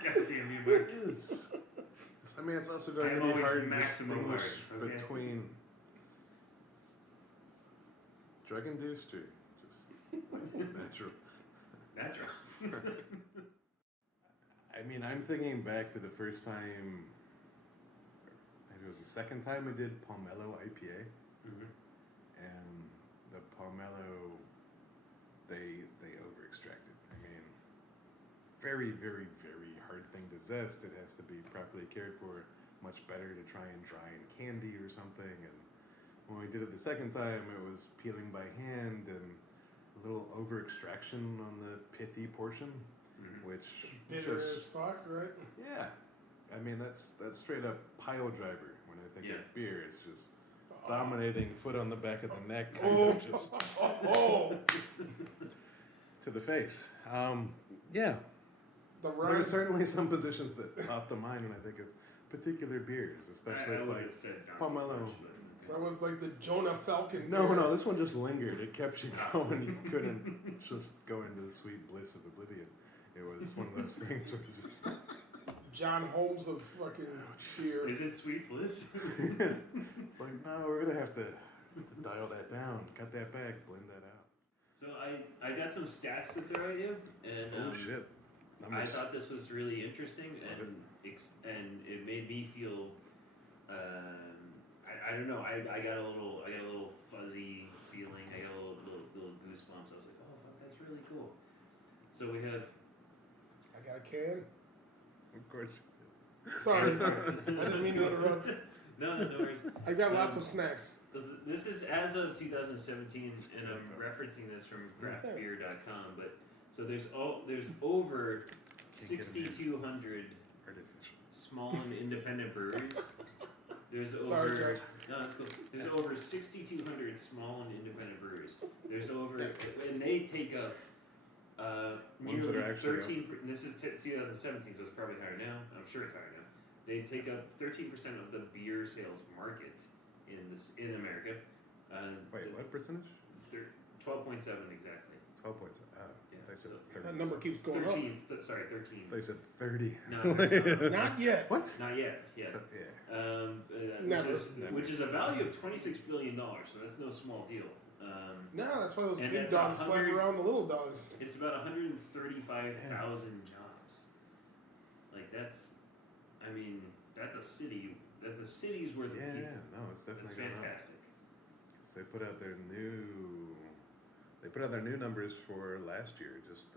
Goddamn you, Mark. Is. I mean, it's also going I to am be always hard to maximum distinguish hard, okay? between drug-induced or just natural. Natural. I mean, I'm thinking back to the first time, maybe it was the second time we did Palmetto IPA, Mhm. and the pomelo, they over extracted. I mean, very, very, very hard thing to zest. It has to be properly cared for. Much better to try and dry in candy or something. And when we did it the second time, it was peeling by hand and a little over extraction on the pithy portion, which bitter as fuck, right? Yeah, I mean that's straight up pile driver. When I think of beer, it's just dominating, foot on the back of the neck, kind of just to the face. Yeah, there are certainly some positions that pop to mind when I think of particular beers, especially it's like pomelo. So that was like the Jonah Falcon. No, this one just lingered. It kept you going. You couldn't just go into the sweet bliss of oblivion. It was one of those things where it's just John Holmes of fucking beer. Is it sweet bliss? It's like, no, we're gonna have to dial that down, cut that back, blend that out. So I got some stats to throw at you, and shit. I thought this was really interesting, and it made me feel. I don't know. I got a little fuzzy feeling. I got a little goosebumps. I was like, oh fuck, that's really cool. So we have. I got a can. Of course. Sorry, I didn't mean to interrupt. No worries. I got lots of snacks. This is as of 2017, and I'm referencing this from craftbeer.com. But so there's over 6,200 small and independent breweries. There's over There's over 6,200 small and independent breweries. There's over, and they take up nearly 13. This is 2017, so it's probably higher now. I'm sure it's higher now. They take up 13% of the beer sales market in America. Wait, what percentage? 12.7 exactly. 12 points. Oh, Yeah, they said so 30. That number keeps going 13. Sorry, 13. They said 30. No, Not yet. What? not yet. Yeah. So, Never. Which is a value of $26 billion, so that's no small deal. No, that's why those And big that's dogs slap 100 around the little dogs. It's about 135,000 jobs. Like that's a city. That's a city's worth of people. Yeah, no, it's definitely That's going up. fantastic. So they put out their new numbers for last year, just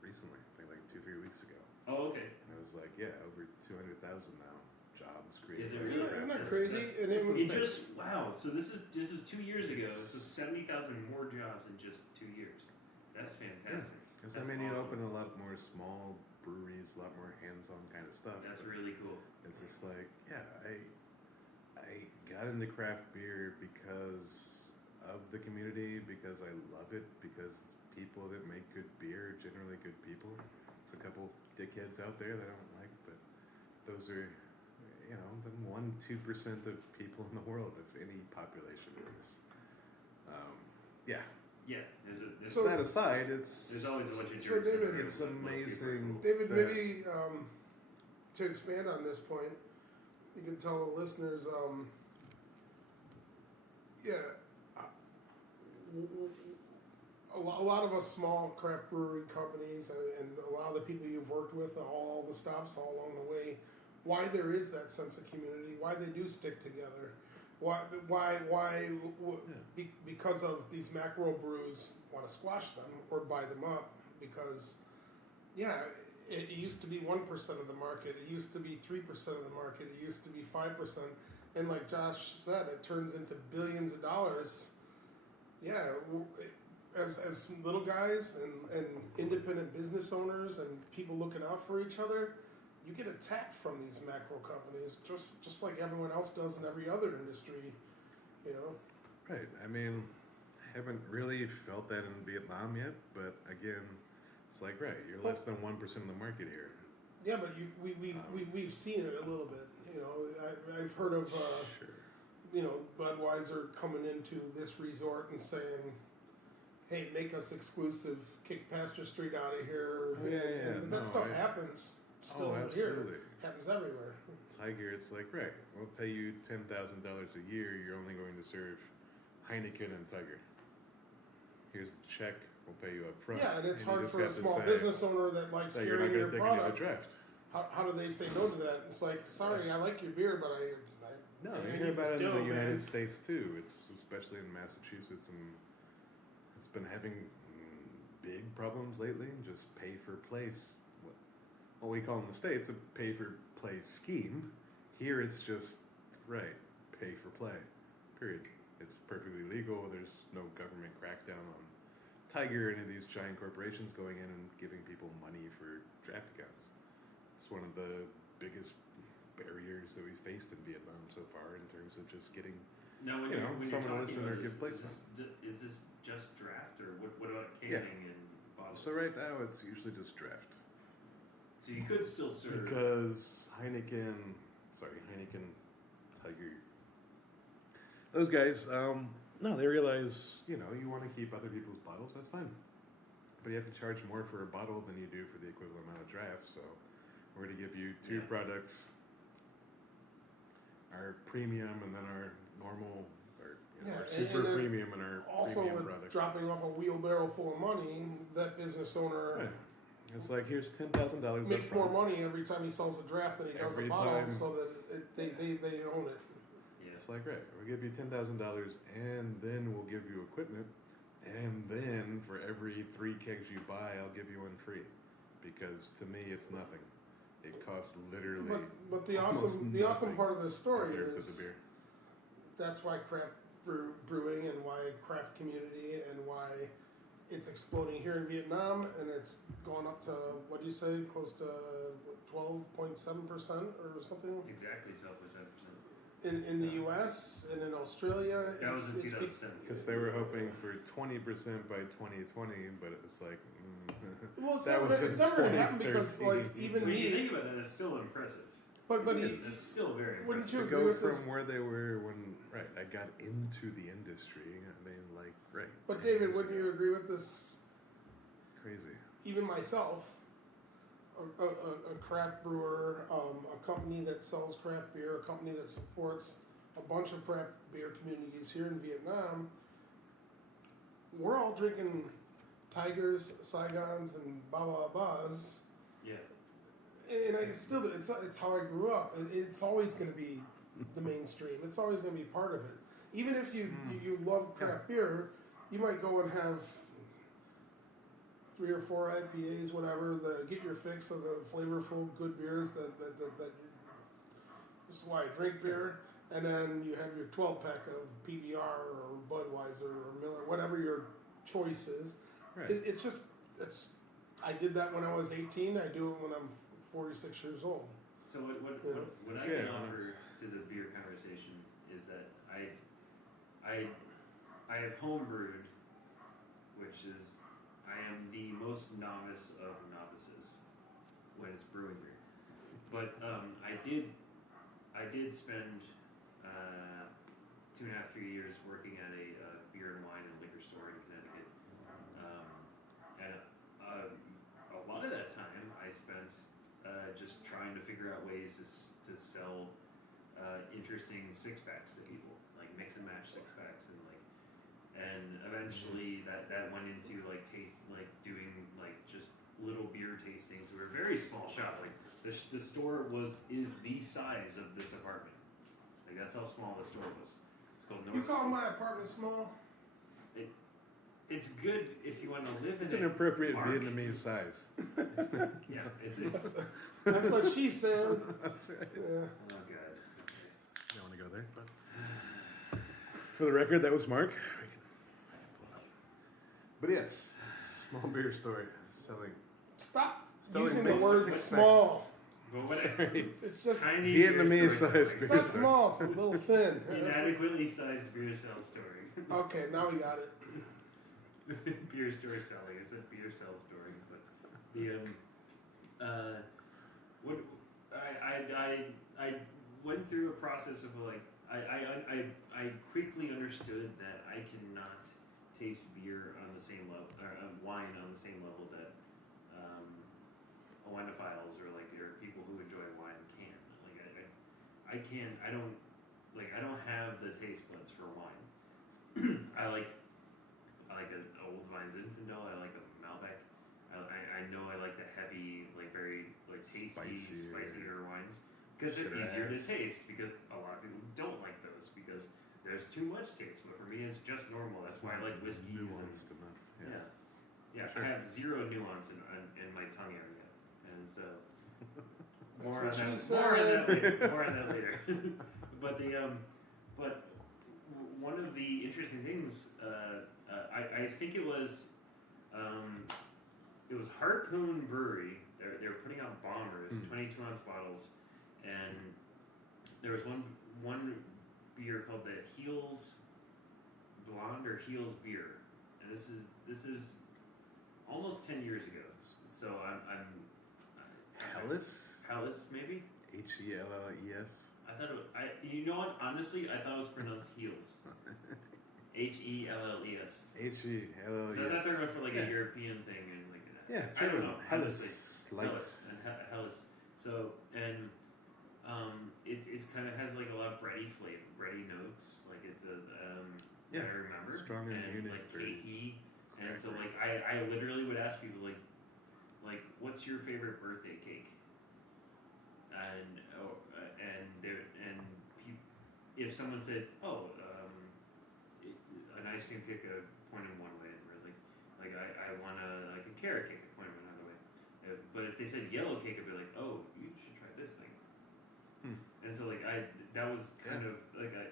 recently. I think like 2-3 weeks ago. Oh, okay. And it was like, over 200,000 now jobs created. Is it by really? craft Isn't that beer. crazy? And It just wow. So this is 2 years ago. So 70,000 more jobs in just 2 years. That's fantastic. Because That's you awesome. open a lot more small breweries, a lot more hands-on kind of stuff. That's really cool. It's just like, I got into craft beer because of the community, because I love it, because people that make good beer are generally good people. There's a couple dickheads out there that I don't like, but those are, the 1-2% of people in the world, if any population is. Yeah. So- that aside, There's always a bunch of So jerks. David- in there, it's but most people are amazing. cool. David, that- maybe to expand on this point, you can tell the listeners, a lot of us small craft brewery companies and a lot of the people you've worked with, all the stops all along the way, why there is that sense of community, why they do stick together, because of these macro brews want to squash them or buy them up because, it used to be 1% of the market, it used to be 3% of the market, it used to be 5%, and like Josh said, it turns into billions of dollars. As little guys and independent business owners and people looking out for each other, you get attacked from these macro companies just like everyone else does in every other industry, Right. I mean, haven't really felt that in Vietnam yet, but again, it's like, right, you're less than 1% of the market here. Yeah, but we've seen it a little bit. I've heard of Sure. Budweiser coming into this resort and saying, "Hey, make us exclusive, kick Pasteur Street out of here." And that stuff happens still here. Absolutely. Happens everywhere. Tiger, it's like, right, we'll pay you $10,000 a year, you're only going to serve Heineken and Tiger. Here's the check, we'll pay you up front. Yeah, and it's you hard just for a got to small say business owner that likes that you're not hearing going to your take any of the products. draft. How do they say no to that? It's like, sorry, I like your beer, but No, And you you hear about it in still, the United man. States too. It's especially in Massachusetts, and it's been having big problems lately. Just pay for place. What we call in the States a pay for play scheme. Here it's just pay for play. Period. It's perfectly legal. There's no government crackdown on Tiger or any of these giant corporations going in and giving people money for draft accounts. It's one of the biggest barriers that we faced in Vietnam so far in terms of just getting Now, when someone to talking listen about or give place. is this just draft, or what about canning and bottles? So right now it's usually just draft. So you could still serve. Because Heineken, Tiger, those guys, no, they realize, you want to keep other people's bottles, that's fine. But you have to charge more for a bottle than you do for the equivalent amount of draft, so we're going to give you two products, our premium and then our normal, or our super premium and our also premium with product. dropping off a wheelbarrow full of money, that business owner It's like, here's $10,000 makes more money every time he sells a draft than he does a bottle, so that they own it. Yeah. It's like, we'll give you $10,000 and then we'll give you equipment, and then for every 3 kegs you buy, I'll give you one free. Because to me, it's nothing. It costs literally. But the awesome part of the story compared to is the beer. that's why craft brewing and why craft community and why it's exploding here in Vietnam, and it's gone up to, what do you say, close to 12.7% or something Exactly 12.7%. in the U.S. and in Australia. That was in it's 2017. Because they were hoping for 20% by 2020, but it's like, Well, it's that never, was it's in never going to happen because, 2013. like, even When you me. think about that, it's still impressive. But It's still very impressive. wouldn't you to agree go with from this? where they were when I got into the industry. I mean, like, But 10 David, years wouldn't ago. you agree with this? Crazy. Even myself, a craft brewer, a company that sells craft beer, a company that supports a bunch of craft beer communities here in Vietnam. We're all drinking Tigers, Saigons, and Bas. Yeah. And it's how I grew up. It's always going to be the mainstream. It's always going to be part of it. Even if you love craft beer, you might go and have 3 or 4 IPAs, whatever, get your fix of the flavorful good beers that this is why I drink beer. And then you have your 12-pack of PBR or Budweiser or Miller, whatever your choice is. Right. I did that when I was 18. I do it when I'm 46 years old. So what I can offer to the beer conversation is that I have homebrewed, which is I am the most novice of novices when it's brewing beer. But I did spend 2.5, 3 years working at a beer and wine and liquor store in Connecticut, and a lot of that time I spent just trying to figure out ways to sell interesting 6-packs to people, like mix and match 6-packs, and eventually that went into doing just little beer tastings. We were a very small shop. Like the store is the size of this apartment. Like that's how small the store was. It's called North. You call my apartment small? It's good if you want to live in it. It's an appropriate Mark. Vietnamese size. Yeah, it's That's what she said. That's right. Yeah. oh god. Don't want to go there, but for the record, that was Mark. But yes, small beer store selling. Stop Selling using the big word 6-packs. small. But what Sorry. It's just tiny Vietnamese beer size store beer. it's not small. It's a little thin. inadequately sized beer sales story. Okay, now we got it. Beer store selling. It's a beer sales story, but the what I went through a process of I quickly understood that I cannot taste beer on the same level, or wine on the same level that winophiles or people who enjoy wine can. I can't. I don't have the taste buds for wine. I like an old vine Zinfandel. I like a Malbec. I know I like the heavy, very tasty, spicier wines. Because it's Sugar easier to ass. taste, because a lot of people don't like those, because there's too much taste. But for me, it's just normal. That's why I like whiskeys. Nuanced enough. Yeah. Yeah, Sure. I have zero nuance in my tongue area. And so, more That's on what that, she more on said. that later. More on that later. But one of the interesting things, I think it was Harpoon Brewery. They were putting out bombers, 22-ounce bottles, and there was one beer called the Heels Blonde or Heels Beer, and this is almost 10 years ago. So I'm Hellas maybe. Helles. I thought you know what? Honestly, I thought it was pronounced heels. Helles. Helles. So I thought they were for like a European thing and like Yeah, I don't know. Hellas. Hellas and Hellas. So and it's kind of has like a lot of bready notes, like that I remember. Stronger and Munich, like very cakey. And so like I literally would ask people like what's your favorite birthday cake? If someone said, an ice cream cake, pointed one way, or like I want a carrot cake, pointed another way. But if they said yellow cake, I'd be like, oh, you should try this thing. And so like that was kind of like I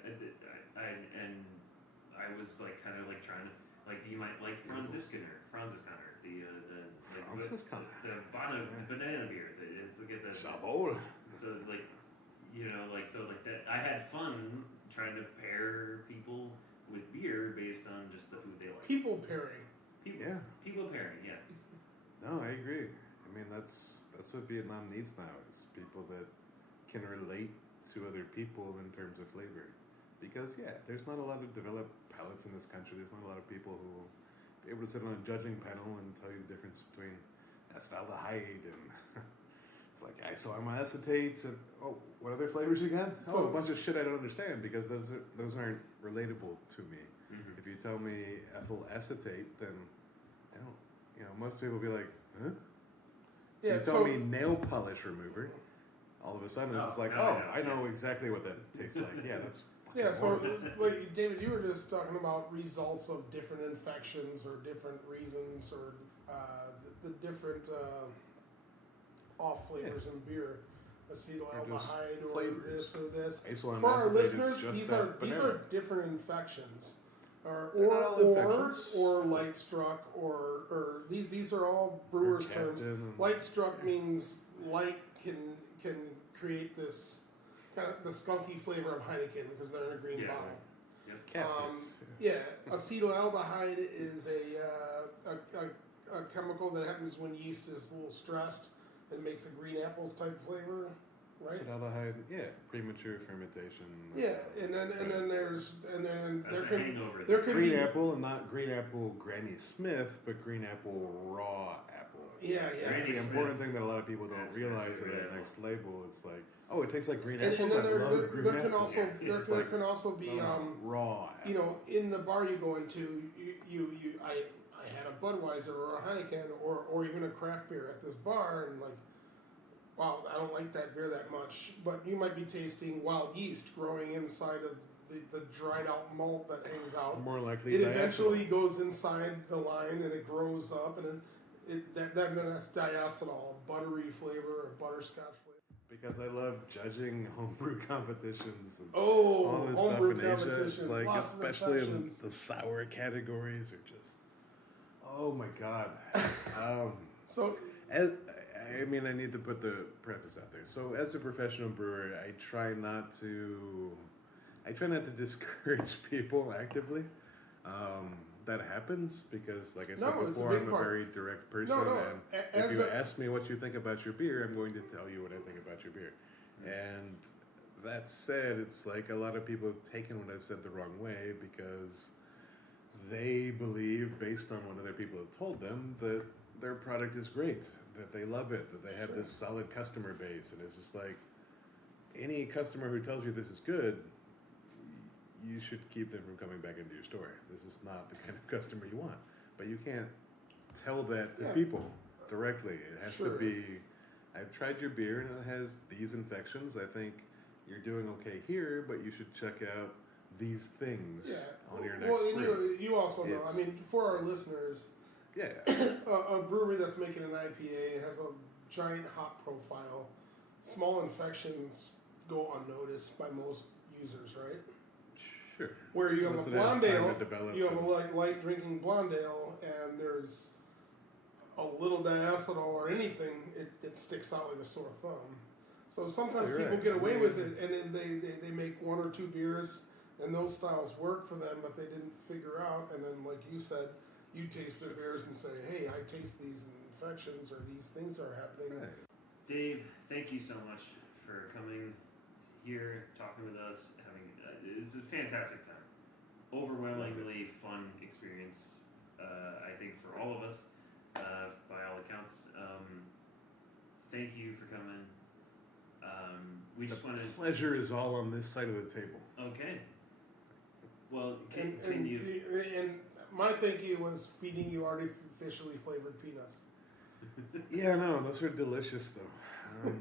was like kind of like trying to like you might like Franziskaner, the banana beer. It's like the Sabor. So like that I had fun trying to pair people with beer based on just the food they like. People pairing. People pairing, yeah. No, I agree. I mean, that's what Vietnam needs now, is people that can relate to other people in terms of flavor. Because, there's not a lot of developed palates in this country. There's not a lot of people who will be able to sit on a judging panel and tell you the difference between acetaldehyde and it's like isoamylacetates and what other flavors you got? So a bunch of shit I don't understand, because those aren't relatable to me. If you tell me ethyl acetate, then I don't. Most people will be like, huh? Yeah, You tell me nail polish remover, all of a sudden it's just like, I know exactly what that tastes like. Yeah, that's fucking Yeah, so horrible. like, David, you were just talking about results of different infections or different reasons or the different off flavors in beer, acetaldehyde or flavors. this or this. Isoamylacetates For our is listeners, just these that are banana. different infections, They're not all infections. or light struck or these are all brewers' terms. Light struck means light can create this kind of the skunky flavor of Heineken because they're in a green bottle. Acetaldehyde is a chemical that happens when yeast is a little stressed and makes a green apples type flavor, right? Acetaldehyde, premature fermentation. And then That's a hangover. there can Green be apple, and not green apple Granny Smith, but green apple raw apple. That's the important thing that a lot of people don't realize. At that next label, it's like, it tastes like green apples. And then there can also be raw apple. in the bar you go into, I had a Budweiser or a Heineken or even a craft beer at this bar, and like, wow, I don't like that beer that much. But you might be tasting wild yeast growing inside of the dried out malt that hangs out. More likely, it eventually goes inside the line and it grows up, and then that's diacetyl, a buttery flavor, a butterscotch flavor. Because I love judging homebrew competitions and all all this homebrew stuff in Asia. It's competitions, like, lots of especially in infections. the sour categories, are just, oh my god. I need to put the preface out there. So, as a professional brewer, I try not to discourage people actively. That happens because, like I said before, I'm a very direct person. And if you ask me what you think about your beer, I'm going to tell you what I think about your beer. And that said, it's like a lot of people have taken what I've said the wrong way because they believe, based on what other people have told them, that their product is great, that they love it, that they have this solid customer base. And it's just like, any customer who tells you this is good, you should keep them from coming back into your store. This is not the kind of customer you want. But you can't tell that to people directly. It has to be I've tried your beer and it has these infections. I think you're doing okay here, but you should check out these things on your next and brew. you also know, I mean, for our listeners, Yeah. a brewery that's making an IPA and has a giant hop profile, small infections go unnoticed by most users, right? Sure. Where you have Unless a it has blonde time ale, to develop you have a and- light drinking blonde ale, and there's a little diacetyl or anything, it sticks out like a sore thumb. So sometimes you're people right. get away I with mean- it, and then they make one or two beers, and those styles work for them, but they didn't figure out. And then, like you said, you taste their beers and say, "Hey, I taste these infections, or these things are happening." Right. Dave, thank you so much for coming here, talking with us. It's a fantastic time. Overwhelmingly fun experience, I think, for all of us, by all accounts. Thank you for coming. We just want to. Pleasure is all on this side of the table. Okay. Well, can And you? and my thank you was feeding you artificially flavored peanuts. Yeah, no, those are delicious though.